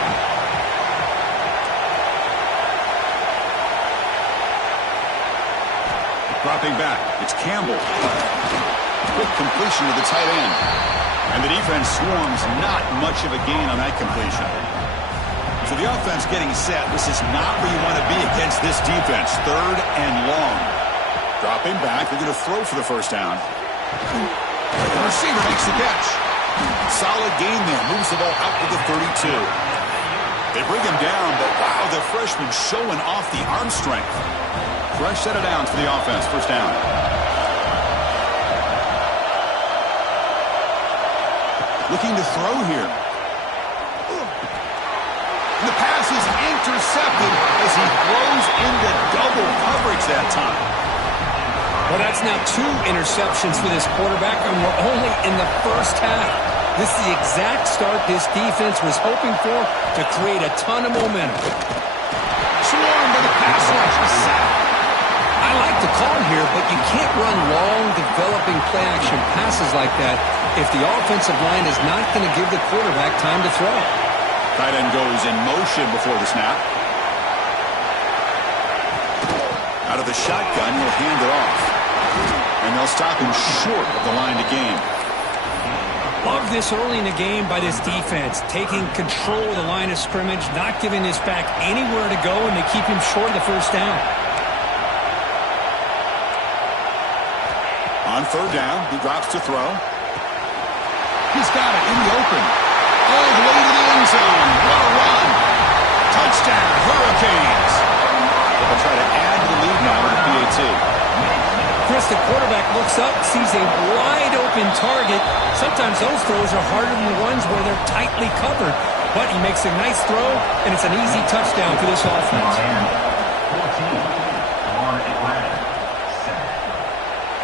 Dropping back, it's Campbell. Quick completion to the tight end. And the defense swarms, not much of a gain on that completion. So the offense getting set. This is not where you want to be against this defense. Third and long. Dropping back, they're going to throw for the first down. The receiver makes the catch. Solid gain there, moves the ball out to the 32. They bring him down, but wow, the freshman showing off the arm strength. Fresh set of downs for the offense. First down. Looking to throw here. And the pass is intercepted as he throws into double coverage that time. Well, that's now 2 interceptions for this quarterback, and we're only in the first half. This is the exact start this defense was hoping for to create a ton of momentum. Swarmed by the pass rush. A sack. I like the call here, but you can't run long, developing play-action passes like that if the offensive line is not going to give the quarterback time to throw. Tight end goes in motion before the snap. Out of the shotgun, he'll hand it off. And they'll stop him short of the line to gain. Love this early in the game by this defense, taking control of the line of scrimmage, not giving this back anywhere to go, and they keep him short of the first down. On third down, he drops to throw. He's got it in the open. All the way to the end zone. What a run. Touchdown, Hurricanes. They'll try to add to the lead now with a PAT. Chris, the quarterback looks up, sees a wide-open target. Sometimes those throws are harder than the ones where they're tightly covered. But he makes a nice throw, and it's an easy touchdown for this offense.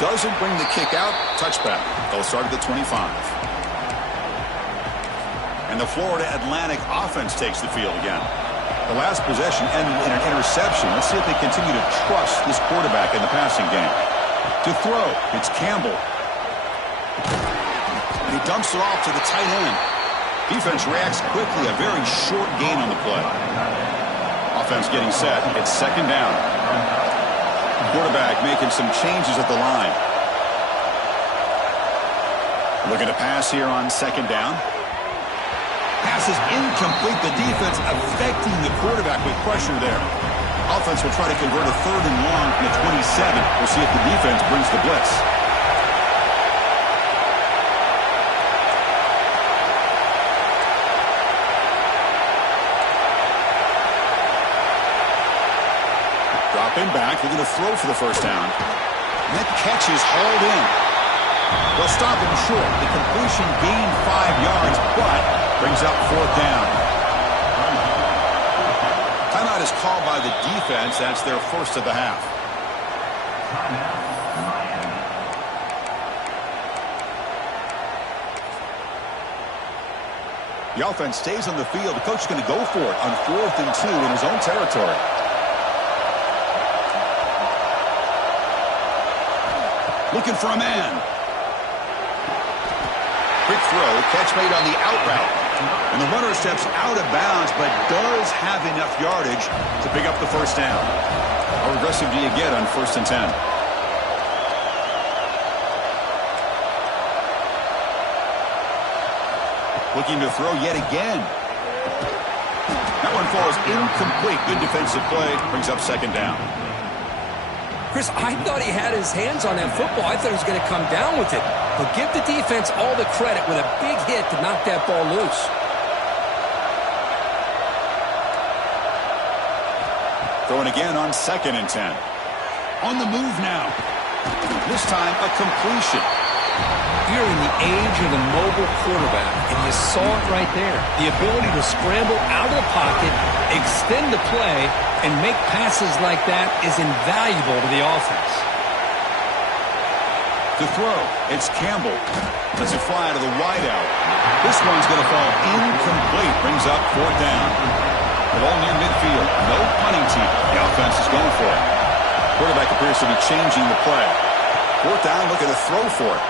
Doesn't bring the kick out. Touchback. They'll start at the 25. And the Florida Atlantic offense takes the field again. The last possession ended in an interception. Let's see if they continue to trust this quarterback in the passing game. To throw, it's Campbell. And he dumps it off to the tight end. Defense reacts quickly. A very short gain on the play. Offense getting set. It's second down. Quarterback making some changes at the line. Looking to pass here on second down. Pass is incomplete. The defense affecting the quarterback with pressure there. Offense will try to convert a third and long from the 27. We'll see if the defense brings the blitz. Dropping back. They're going to throw for the first down. And that catch is hauled in. They'll stop him short. The completion gained 5 yards, but brings up fourth down. Timeout is called by the defense. That's their first of the half. The offense stays on the field. The coach is going to go for it on 4th and 2 in his own territory. Looking for a man. Quick throw, catch made on the out route. And the runner steps out of bounds, but does have enough yardage to pick up the first down. How aggressive do you get on 1st and 10? Looking to throw yet again. That one falls incomplete. Good defensive play. Brings up second down. Chris, I thought he had his hands on that football. I thought he was going to come down with it. But give the defense all the credit with a big hit to knock that ball loose. Throwing again on 2nd and 10. On the move now. This time, a completion. You're in the age of the mobile quarterback, and you saw it right there. The ability to scramble out of the pocket, extend the play, and make passes like that is invaluable to the offense. To throw, it's Campbell. Lets it fly to the wideout. This one's going to fall incomplete. Brings up 4th down. The ball near midfield. No punting team. The offense is going for it. Quarterback appears to be changing the play. 4th down, looking to throw for it.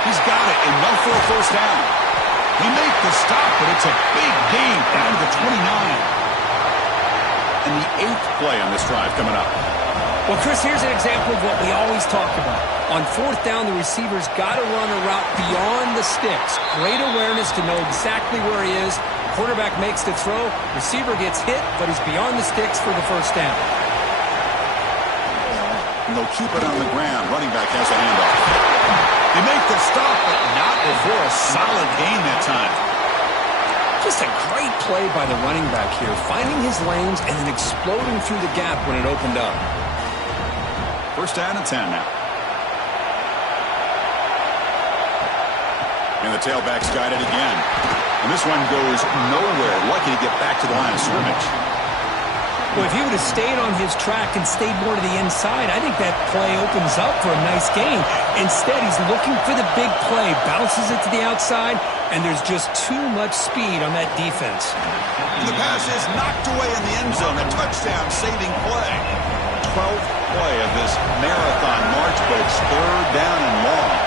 He's got it, enough for a 1st down. He made the stop, but it's a big gain down to the 29. And the 8th play on this drive coming up. Well, Chris, here's an example of what we always talk about. On 4th down, the receiver's got to run a route beyond the sticks. Great awareness to know exactly where he is. Quarterback makes the throw. Receiver gets hit, but he's beyond the sticks for the 1st down. And they'll keep it on the ground. Running back has a handoff. They make the stop, but not before a solid gain that time. Just a great play by the running back here, finding his lanes and then exploding through the gap when it opened up. 1st down and 10 now. And the tailback's got it again. And this one goes nowhere. Lucky to get back to the line of scrimmage. Well, if he would have stayed on his track and stayed more to the inside, I think that play opens up for a nice gain. Instead, he's looking for the big play, bounces it to the outside, and there's just too much speed on that defense. And the pass is knocked away in the end zone. A touchdown-saving play. 12th play of this marathon march, but it's 3rd down and long.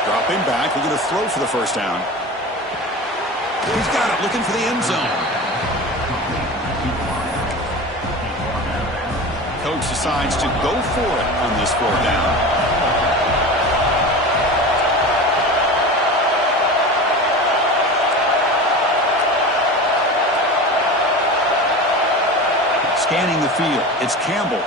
Dropping back, we're going to throw for the 1st down. He's got it, looking for the end zone. Coach decides to go for it on this 4th down. Scanning the field, it's Campbell.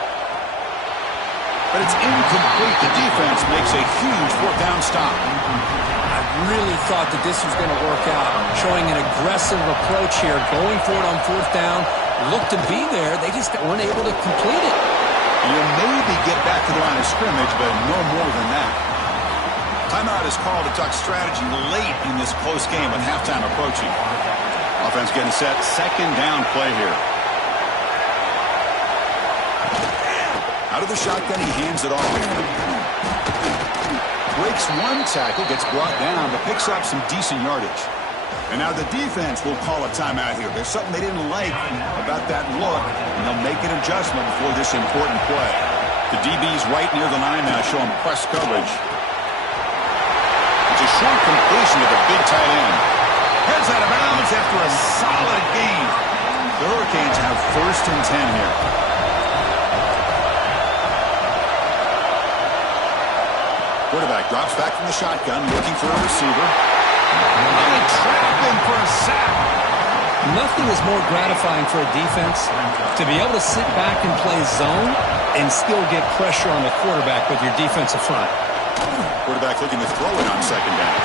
But it's incomplete. The defense makes a huge 4th down stop. I really thought that this was going to work out, showing an aggressive approach here, going for it on 4th down. Looked to be there. They just weren't able to complete it. You'll maybe get back to the line of scrimmage, but no more than that. Timeout is called to talk strategy late in this close game with halftime approaching. Offense getting set. 2nd down play here. Out of the shotgun, he hands it off. Breaks one tackle, gets brought down, but picks up some decent yardage. And now the defense will call a timeout here. There's something they didn't like about that look, and they'll make an adjustment before this important play. The DB's right near the line now, showing press coverage. It's a short completion to the big tight end. Heads out of bounds after a solid gain. The Hurricanes have 1st and 10 here. Quarterback drops back from the shotgun, looking for a receiver. And they trap him for a sack. Nothing is more gratifying for a defense to be able to sit back and play zone and still get pressure on the quarterback with your defensive front. Quarterback looking to throw it on 2nd down.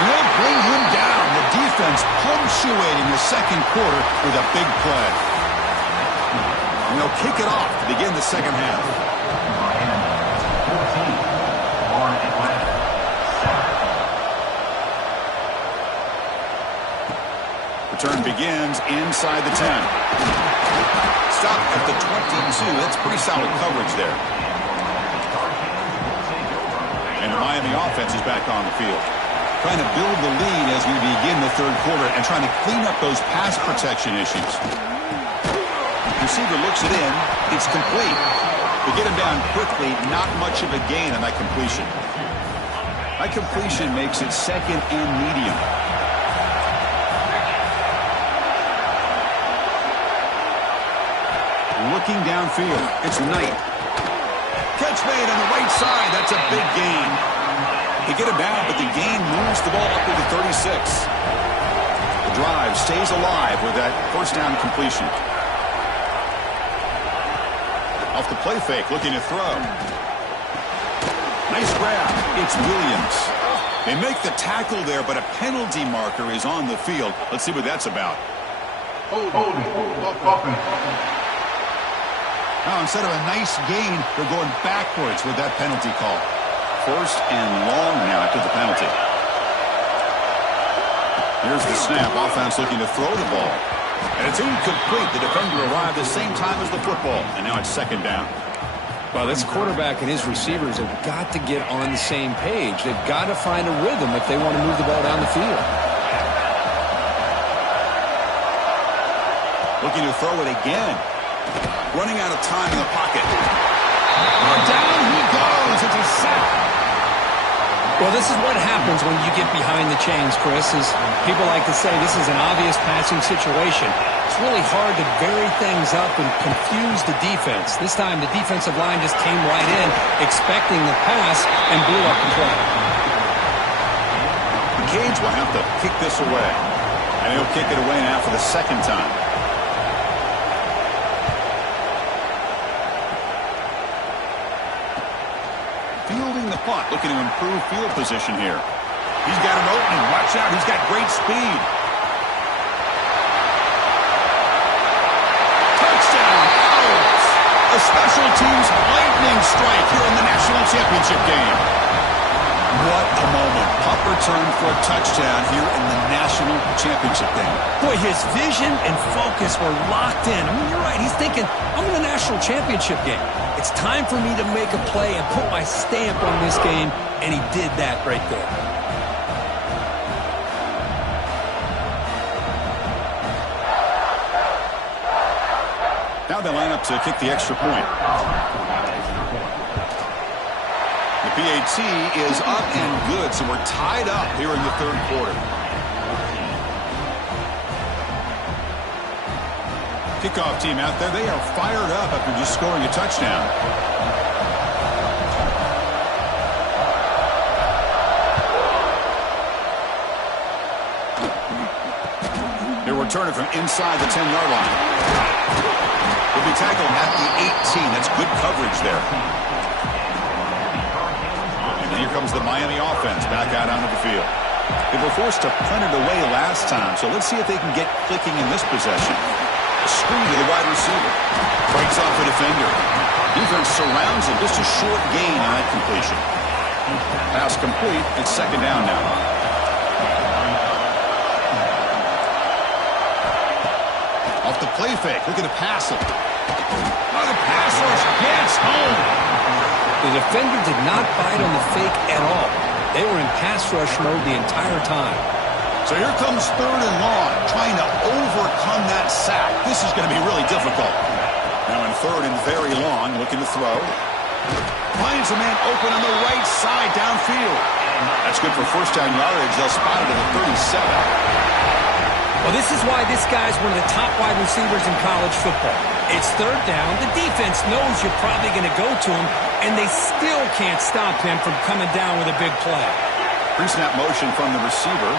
And they'll bring him down. The defense punctuating the 2nd quarter with a big play. And they'll kick it off to begin the 2nd half. Return begins inside the 10. Stop at the 22. That's pretty solid coverage there. And the Miami offense is back on the field. Trying to build the lead as we begin the 3rd quarter and trying to clean up those pass protection issues. Receiver looks it in. It's complete. They get him down quickly. Not much of a gain on that completion. That completion makes it 2nd and medium. Looking downfield, it's Knight. Catch made on the right side. That's a big gain. They get him down, but the gain moves the ball up to the 36. The drive stays alive with that 1st down completion. Off the play fake, looking to throw. Nice grab. It's Williams. They make the tackle there, but a penalty marker is on the field. Let's see what that's about. Holding. Offense. Now, instead of a nice gain, they're going backwards with that penalty call. First and long now after the penalty. Here's the snap. Offense looking to throw the ball. And it's incomplete. The defender arrived the same time as the football. And now it's second down. Well, this quarterback and his receivers have got to get on the same page. They've got to find a rhythm if they want to move the ball down the field. Looking to throw it again. Running out of time in the pocket. Oh, down he goes. It's a sack. Well, this is what happens when you get behind the chains, Chris, is people like to say this is an obvious passing situation. It's really hard to vary things up and confuse the defense. This time, the defensive line just came right in, expecting the pass, and blew up the play. The Canes will have to kick this away. And he'll kick it away now for the second time. Fielding the punt, looking to improve field position here. He's got an opening. Watch out. He's got great speed. Touchdown. Oh, a special teams lightning strike here in the national championship game. What a moment. Punt return for a touchdown here in the national championship game. Boy, his vision and focus were locked in. I mean, you're right. He's thinking, I'm in the national championship game. It's time for me to make a play and put my stamp on this game, and he did that right there. Now they line up to kick the extra point. The PAT is up and good, so we're tied up here in the third quarter. Kickoff team out there, they are fired up after just scoring a touchdown. They're returning from inside the 10-yard line. Will be tackled at the 18. That's good coverage there. And here comes the Miami offense back out onto the field. They were forced to punt it away last time, so let's see if they can get clicking in this possession. A screen to the wide receiver. Breaks off a defender. Defense surrounds him. Just a short gain on that completion. Pass complete. It's second down now. Off the play fake. Looking to pass it. Oh, the pass rush gets home. The defender did not bite on the fake at all. They were in pass rush mode the entire time. So here comes third and long, trying to overcome that sack. This is going to be really difficult. Now in third and very long, looking to throw. Finds a man open on the right side downfield. That's good for first down yardage. They'll spot it at the 37. Well, this is why this guy's one of the top wide receivers in college football. It's third down. The defense knows you're probably going to go to him, and they still can't stop him from coming down with a big play. Pre-snap motion from the receiver.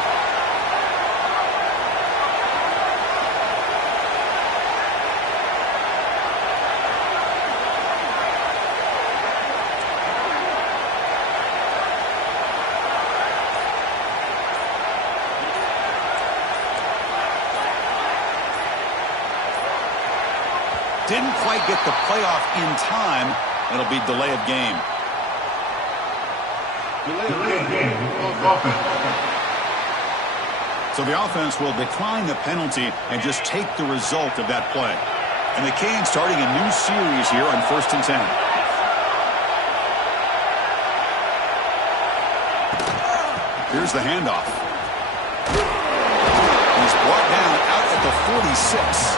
Didn't quite get the playoff in time. It'll be delay of game. Delay of game. Offense. So the offense will decline the penalty and just take the result of that play. And the Canes starting a new series here on 1st and 10. Here's the handoff. He's brought down out at the 46.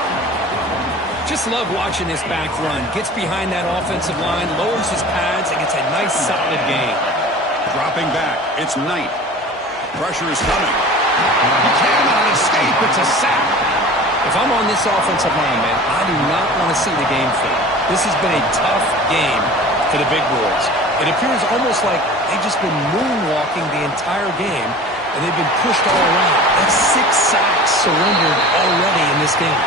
Just love watching this back run. Gets behind that offensive line, lowers his pads, and gets a nice solid gain. Dropping back. It's Knight. Pressure is coming. He cannot escape. It's a sack. If I'm on this offensive line, man, I do not want to see the game fade. This has been a tough game for the big boys. It appears almost like they've just been moonwalking the entire game, and they've been pushed all around. That's 6 sacks surrendered already in this game.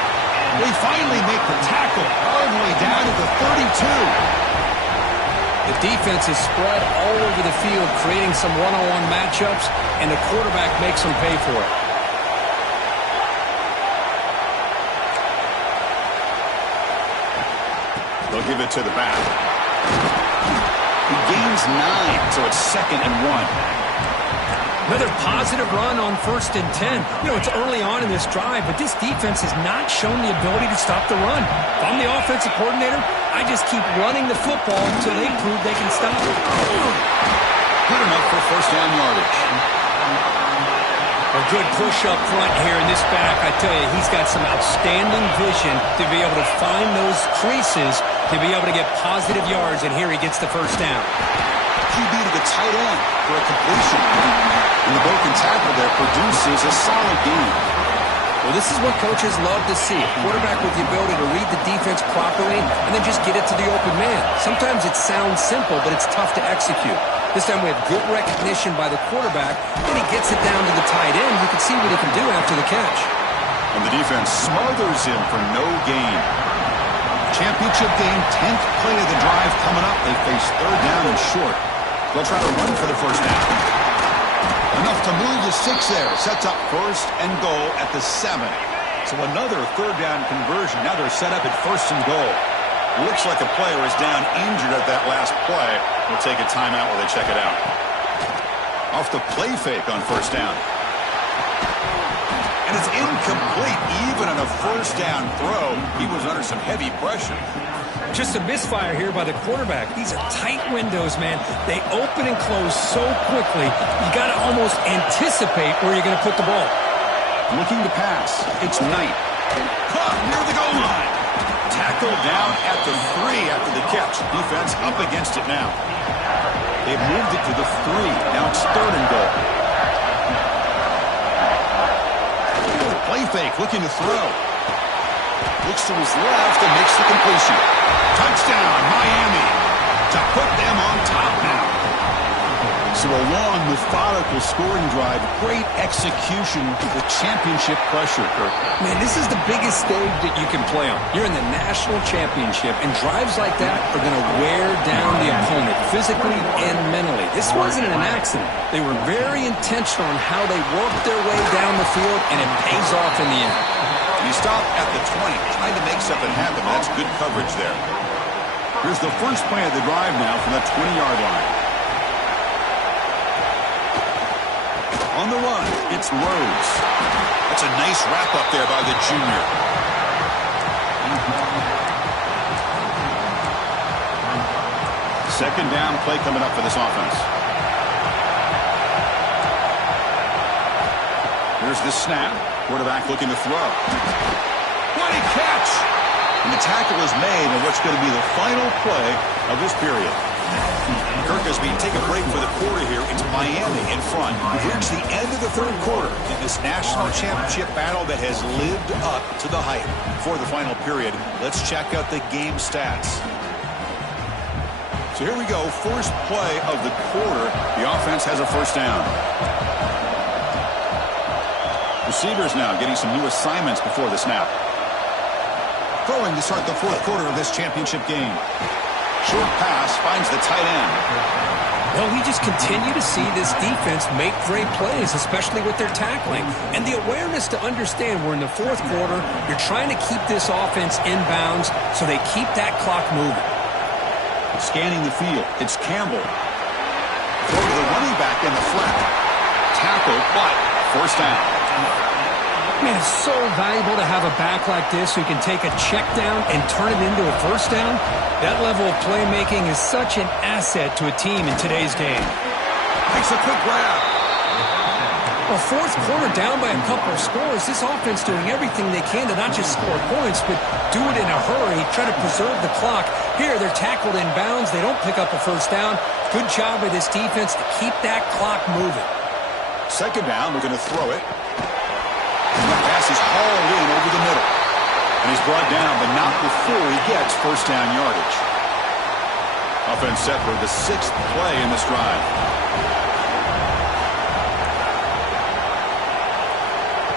They finally make the tackle all the way down to the 32. The defense is spread all over the field, creating some one-on-one matchups, and the quarterback makes them pay for it. They'll give it to the back. He gains 9, so it's 2nd and 1. Another positive run on 1st and 10. You know, it's early on in this drive, but this defense has not shown the ability to stop the run. If I'm the offensive coordinator, I just keep running the football until they prove they can stop it. Good enough for 1st down yardage. A good push up front here in this back. I tell you, he's got some outstanding vision to be able to find those creases, to be able to get positive yards, and here he gets the 1st down. QB to the tight end for a completion. And the broken tackle there produces a solid gain. Well, this is what coaches love to see. A quarterback with the ability to read the defense properly and then just get it to the open man. Sometimes it sounds simple, but it's tough to execute. This time we have good recognition by the quarterback, and he gets it down to the tight end. You can see what he can do after the catch. And the defense smothers him for no gain. Championship game, 10th play of the drive coming up. They face 3rd down and short. They'll try to run for the 1st down. Enough to move the 6 there. Sets up 1st and goal at the 7. So another 3rd down conversion. Now they're set up at 1st and goal. Looks like a player is down injured at that last play. We'll take a timeout while they check it out. Off the play fake on 1st down. And it's incomplete. Even on a 1st down throw, he was under some heavy pressure. Just a misfire here by the quarterback. These are tight windows, man. They open and close so quickly, you got to almost anticipate where you're going to put the ball. Looking to pass. It's Knight. Caught near the goal line. Tackled down at the 3 after the catch. Defense up against it now. They've moved it to the 3. Now it's 3rd and goal. Play fake, looking to throw. Looks to his left and makes the completion. Touchdown, Miami, to put them on top now. So a long, methodical scoring drive. Great execution with championship pressure, Kirk. Man, this is the biggest stage that you can play on. You're in the national championship, and drives like that are going to wear down the opponent physically and mentally. This wasn't an accident. They were very intentional on how they worked their way down the field, and it pays off in the end. He stopped at the 20, trying to make something happen. That's good coverage there. Here's the first play of the drive now from the 20-yard line. On the run, it's Rhodes. That's a nice wrap-up there by the junior. Second down play coming up for this offense. Here's the snap. Quarterback looking to throw. What a catch! And the tackle is made on what's going to be the final play of this period. Kirk, as we take a break for the quarter here, it's Miami in front. We've reached the end of the 3rd quarter in this national championship battle that has lived up to the hype. For the final period, let's check out the game stats. So here we go, first play of the quarter. The offense has a 1st down. Receivers now getting some new assignments before the snap. Throwing to start the 4th quarter of this championship game. Short pass finds the tight end. Well, we just continue to see this defense make great plays, especially with their tackling. And the awareness to understand we're in the 4th quarter, you're trying to keep this offense in bounds so they keep that clock moving. Scanning the field, it's Campbell. Throw to the running back in the flat. Tackle, but 1st down. Man, it's so valuable to have a back like this who can take a check down and turn it into a 1st down. That level of playmaking is such an asset to a team in today's game. Makes a quick grab. Well, 4th quarter down by a couple of scores. This offense doing everything they can to not just score points, but do it in a hurry, try to preserve the clock. Here, they're tackled in bounds. They don't pick up a 1st down. Good job by this defense to keep that clock moving. Second down, we're going to throw it. And the pass is hauled in over the middle. And he's brought down, but not before he gets 1st down yardage. Offense set for the 6th play in this drive.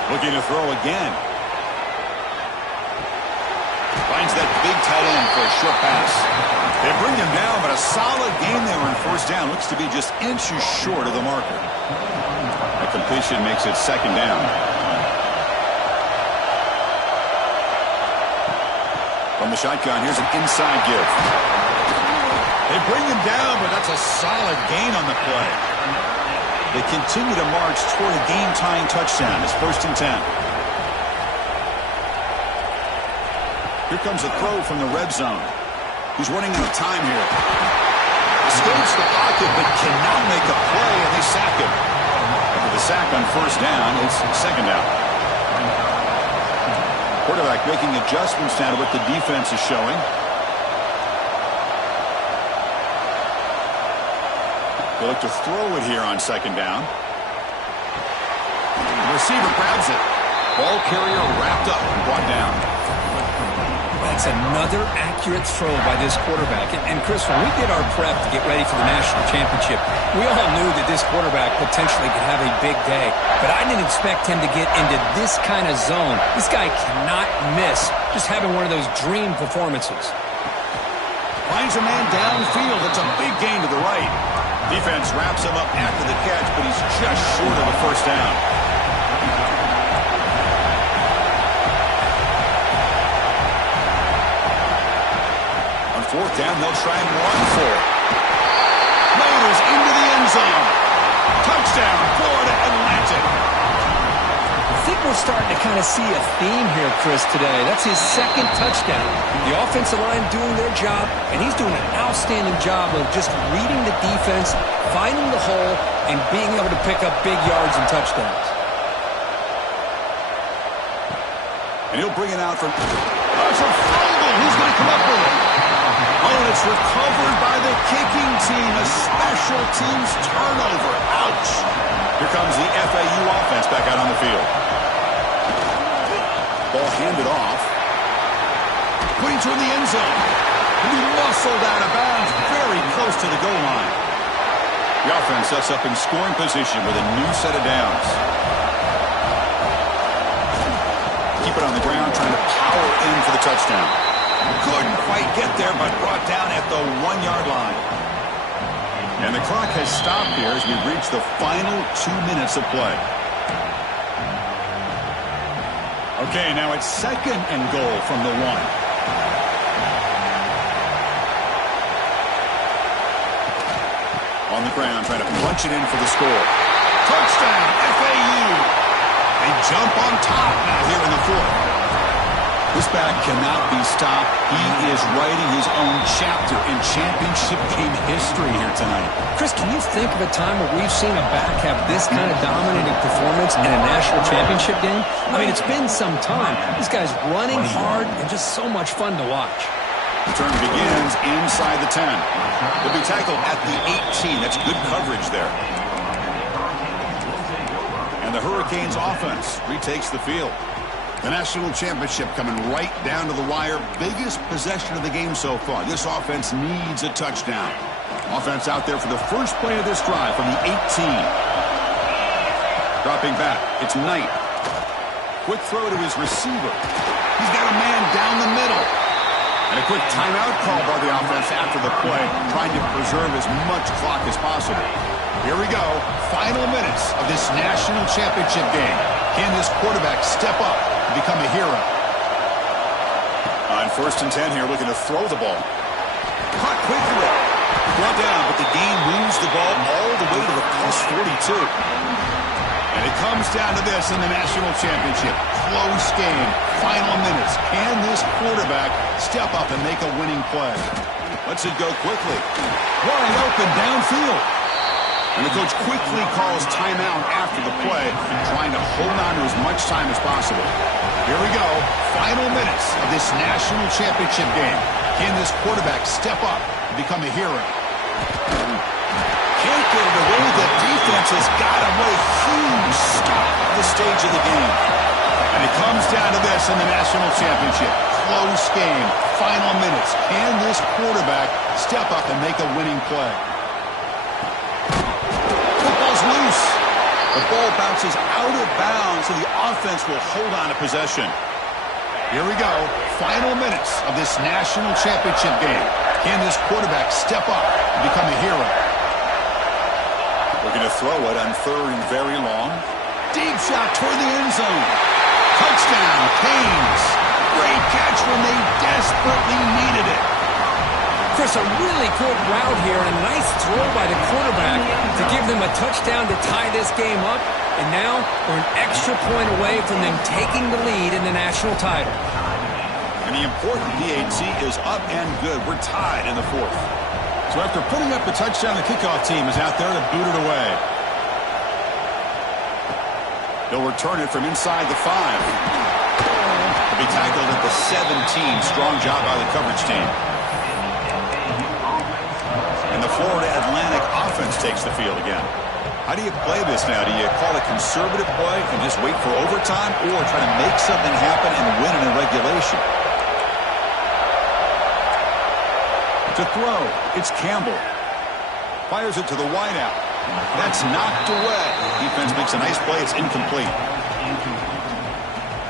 Looking to throw again. Finds that big tight end for a short pass. They bring him down, but a solid gain there on first down. Looks to be just inches short of the marker. That completion makes it second down. From the shotgun, here's an inside give. They bring him down, but that's a solid gain on the play. They continue to march toward a game-tying touchdown. It's 1st and 10. Here comes a throw from the red zone. He's running out of time here. Escapes the pocket, but cannot make a play, and they sack him. After the sack on first down, it's second down. Quarterback making adjustments now to what the defense is showing. They look to throw it here on second down. The receiver grabs it. Ball carrier wrapped up and brought down. That's another accurate throw by this quarterback. And Chris, when we did our prep to get ready for the national championship, we all knew that this quarterback potentially could have a big day. But I didn't expect him to get into this kind of zone. This guy cannot miss just having one of those dream performances. Finds a man downfield. It's a big gain to the right. Defense wraps him up after the catch, but he's just short of a first down. On fourth down, they'll try and run for it. Motors into the end zone. Touchdown, Florida Atlantic. I think we're starting to kind of see a theme here, Chris, today. That's his second touchdown. The offensive line doing their job, and he's doing an outstanding job of just reading the defense, finding the hole, and being able to pick up big yards and touchdowns. And he'll bring it out from... Oh, it's a fumble. Who's going to come up with it? Oh, and it's recovered by the kicking team. A special teams turnover. Ouch. Here comes the FAU offense back out on the field. Ball handed off. Putting toward the end zone. And he muscled out of bounds very close to the goal line. The offense sets up in scoring position with a new set of downs. Keep it on the ground, trying to power in for the touchdown. Couldn't quite get there, but brought down at the 1-yard line. And the clock has stopped here as we reach the final 2 minutes of play. Okay, now it's second and goal from the 1. On the ground, trying to punch it in for the score. Touchdown, FAU. They jump on top now here in the 4th. This back cannot be stopped. He is writing his own chapter in championship game history here tonight. Chris, can you think of a time where we've seen a back have this kind of dominating performance in a national championship game? I mean, it's been some time. This guy's running hard and just so much fun to watch. The turn begins inside the 10. He'll be tackled at the 18. That's good coverage there. And the Hurricanes offense retakes the field. The national championship coming right down to the wire. Biggest possession of the game so far. This offense needs a touchdown. Offense out there for the first play of this drive from the 18. Dropping back, it's Knight. Quick throw to his receiver. He's got a man down the middle. And a quick timeout call by the offense after the play, trying to preserve as much clock as possible. Here we go. Final minutes of this national championship game. Can this quarterback step up and become a hero? On 1st and 10 here, looking to throw the ball. Caught quickly. Brought down, but the game moves the ball all the way to the plus 42. And it comes down to this in the national championship. Close game. Final minutes. Can this quarterback step up and make a winning play? Lets it go quickly. Wide open downfield. And the coach quickly calls timeout after the play, trying to hold on to as much time as possible. Here we go. Final minutes of this national championship game. Can this quarterback step up and become a hero? Can't get it away. The defense has got him with a huge stop at this stage of the game. And it comes down to this in the national championship. Close game. Final minutes. Can this quarterback step up and make a winning play? Football's loose. The ball bounces out of bounds, so the offense will hold on to possession. Here we go. Final minutes of this national championship game. Can this quarterback step up and become a hero? We're going to throw it on 3rd and very long. Deep shot toward the end zone. Touchdown, Canes. Great catch when they desperately needed it. Chris, a really good route here and a nice throw by the quarterback to give them a touchdown to tie this game up. And now we're an extra point away from them taking the lead in the national title. And the important PAT is up and good. We're tied in the 4th. So after putting up the touchdown, the kickoff team is out there to boot it away. They'll return it from inside the 5. They'll be tackled at the 17. Strong job by the coverage team. And the Florida Atlantic offense takes the field again. How do you play this now? Do you call a conservative play and just wait for overtime, or try to make something happen and win it in regulation? To throw, it's Campbell. Fires it to the wideout. That's knocked away. Defense makes a nice play. It's incomplete.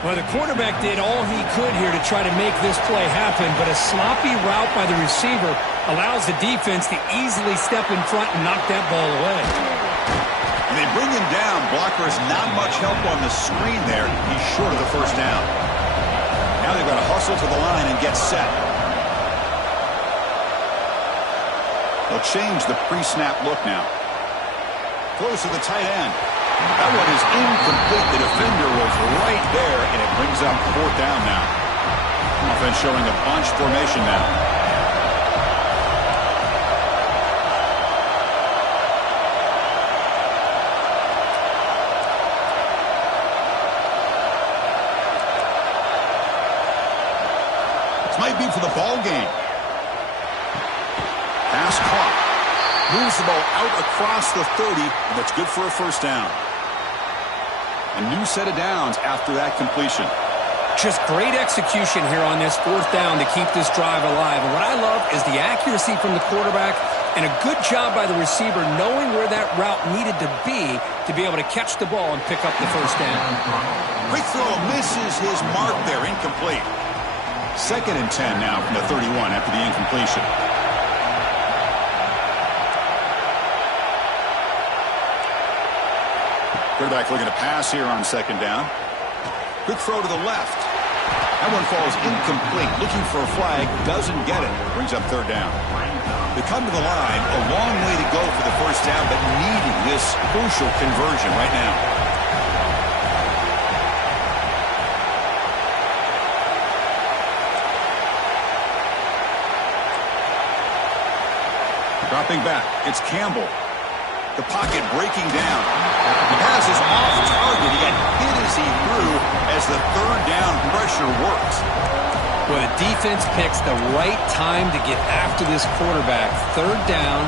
Well, the quarterback did all he could here to try to make this play happen, but a sloppy route by the receiver allows the defense to easily step in front and knock that ball away. And they bring him down. Blocker's not much help on the screen there. He's short of the first down. Now they've got to hustle to the line and get set. They'll change the pre-snap look now. Throws to the tight end. That one is incomplete. The defender was right there, and it brings up 4th down now. Offense showing a bunch formation now. This might be for the ball game. Pass caught. Moves the ball out across the 30, and that's good for a first down. A new set of downs after that completion. Just great execution here on this 4th down to keep this drive alive. And what I love is the accuracy from the quarterback and a good job by the receiver knowing where that route needed to be able to catch the ball and pick up the first down. Quick throw misses his mark there, incomplete. 2nd and 10 now from the 31 after the incompletion. Quarterback looking to pass here on 2nd down. Quick throw to the left. That one falls incomplete. Looking for a flag. Doesn't get it. Brings up 3rd down. They come to the line. A long way to go for the first down, but needing this crucial conversion right now. Dropping back. It's Campbell. The pocket breaking down. The pass is off target. He got hit as he threw as the 3rd down pressure works. Well, the defense picks the right time to get after this quarterback. 3rd down,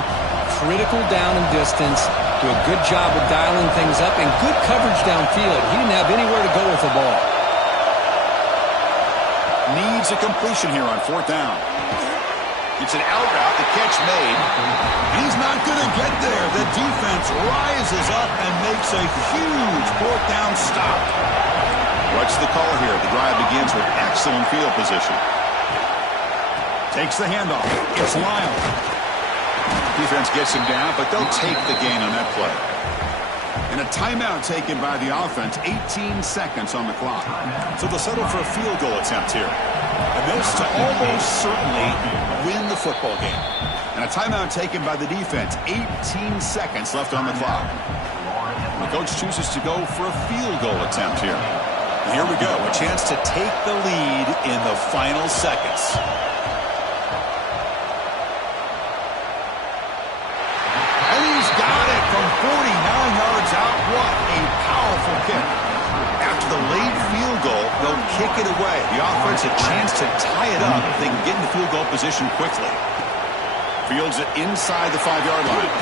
critical down and distance. Do a good job of dialing things up and good coverage downfield. He didn't have anywhere to go with the ball. Needs a completion here on 4th down. It's an out route, the catch made. He's not going to get there. The defense rises up and makes a huge 4th down stop. What's the call here? The drive begins with excellent field position. Takes the handoff. It's Lyle. Defense gets him down, but they'll take the gain on that play. And a timeout taken by the offense. 18 seconds on the clock. So they'll settle for a field goal attempt here. And this to almost certainly win the football game. And a timeout taken by the defense. 18 seconds left on the clock. The coach chooses to go for a field goal attempt here. And here we go. A chance to take the lead in the final seconds. And he's got it from 49 yards out. What a powerful kick. After the late field goal, they'll kick it away. The offense a chance to tie it up if they can get into field goal position quickly. Fields it inside the 5-yard line.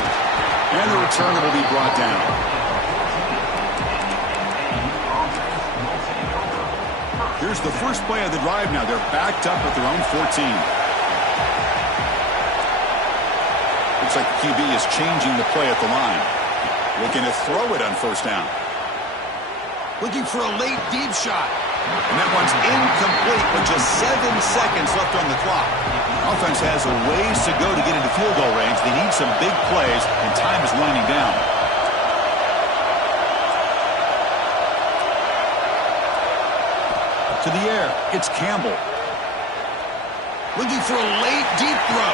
And the returner will be brought down. Here's the first play of the drive now. They're backed up at their own 14. Looks like the QB is changing the play at the line. Looking to throw it on 1st down. Looking for a late deep shot. And that one's incomplete with just 7 seconds left on the clock. Offense has a ways to go to get into field goal range. They need some big plays, and time is winding down. To the air, it's Campbell. Looking for a late, deep throw.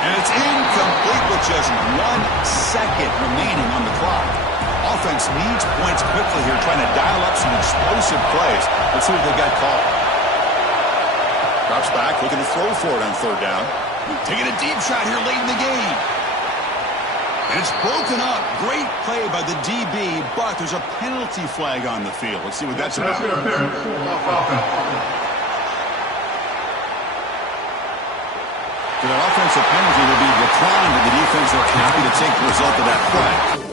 And it's incomplete with just 1 second remaining on the clock. Offense needs points quickly here, trying to dial up some explosive plays. Let's see what they got called. Drops back, looking to throw for it on third down. Taking a deep shot here late in the game. And it's broken up. Great play by the DB, but there's a penalty flag on the field. Let's see what that's about. So that offensive penalty will be declined, and the defense are happy to take the result of that play.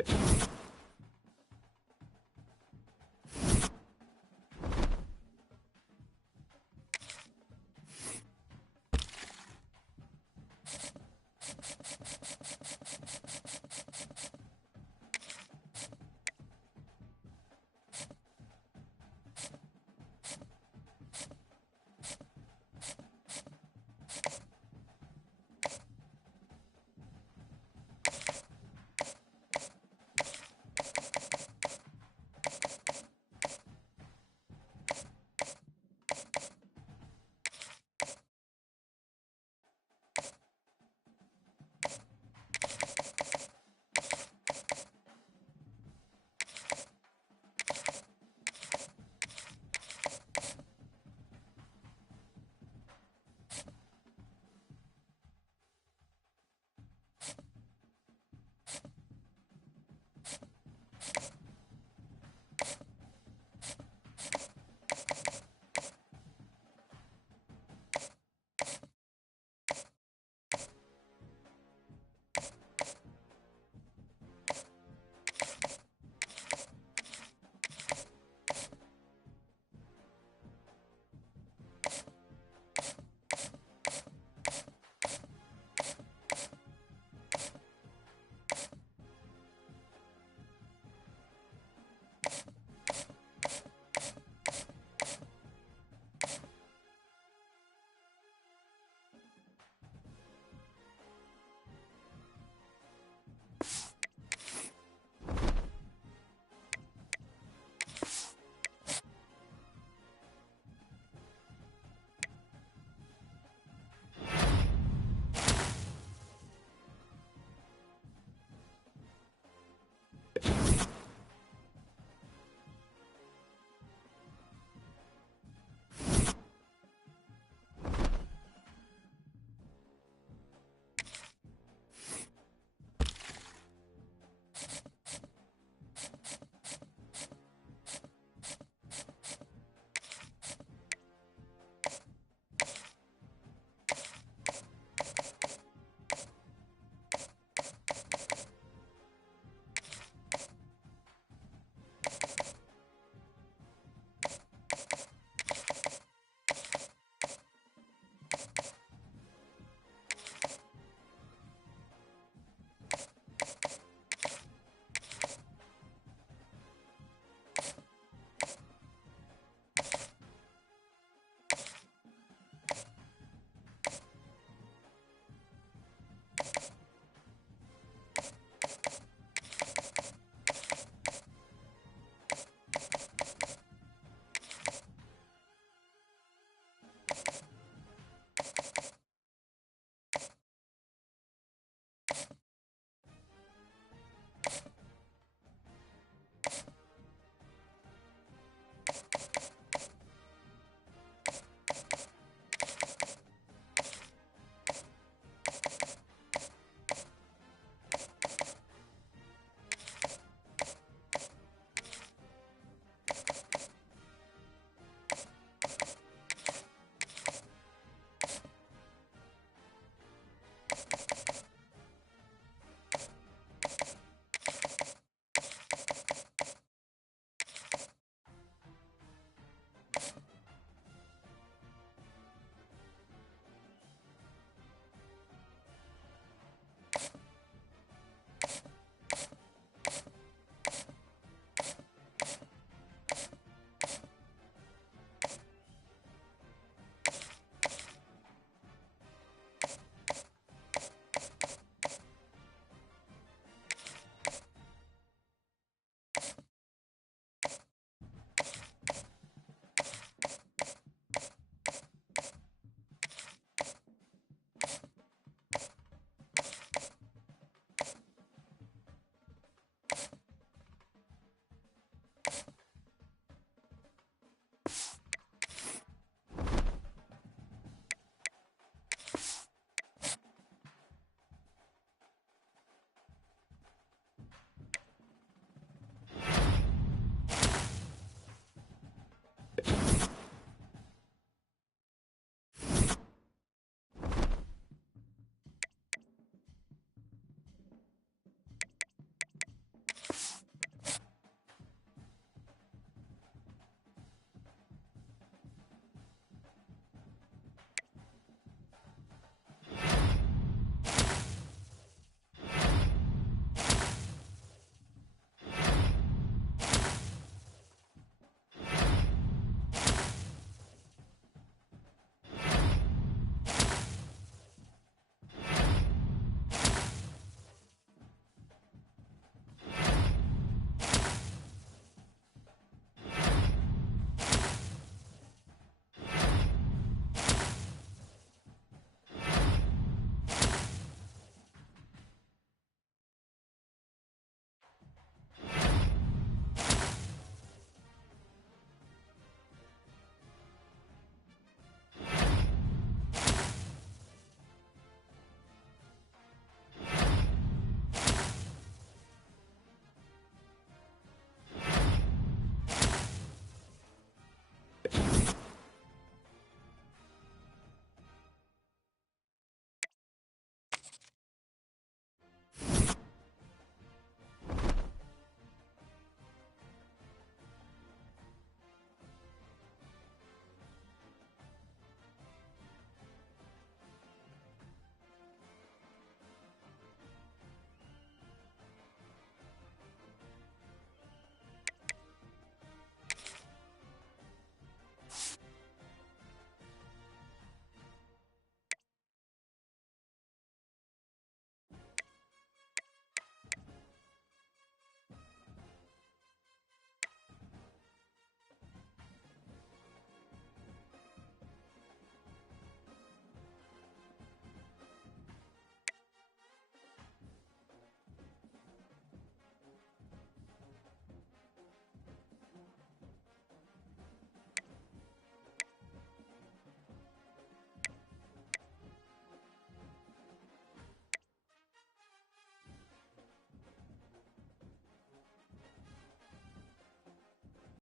it.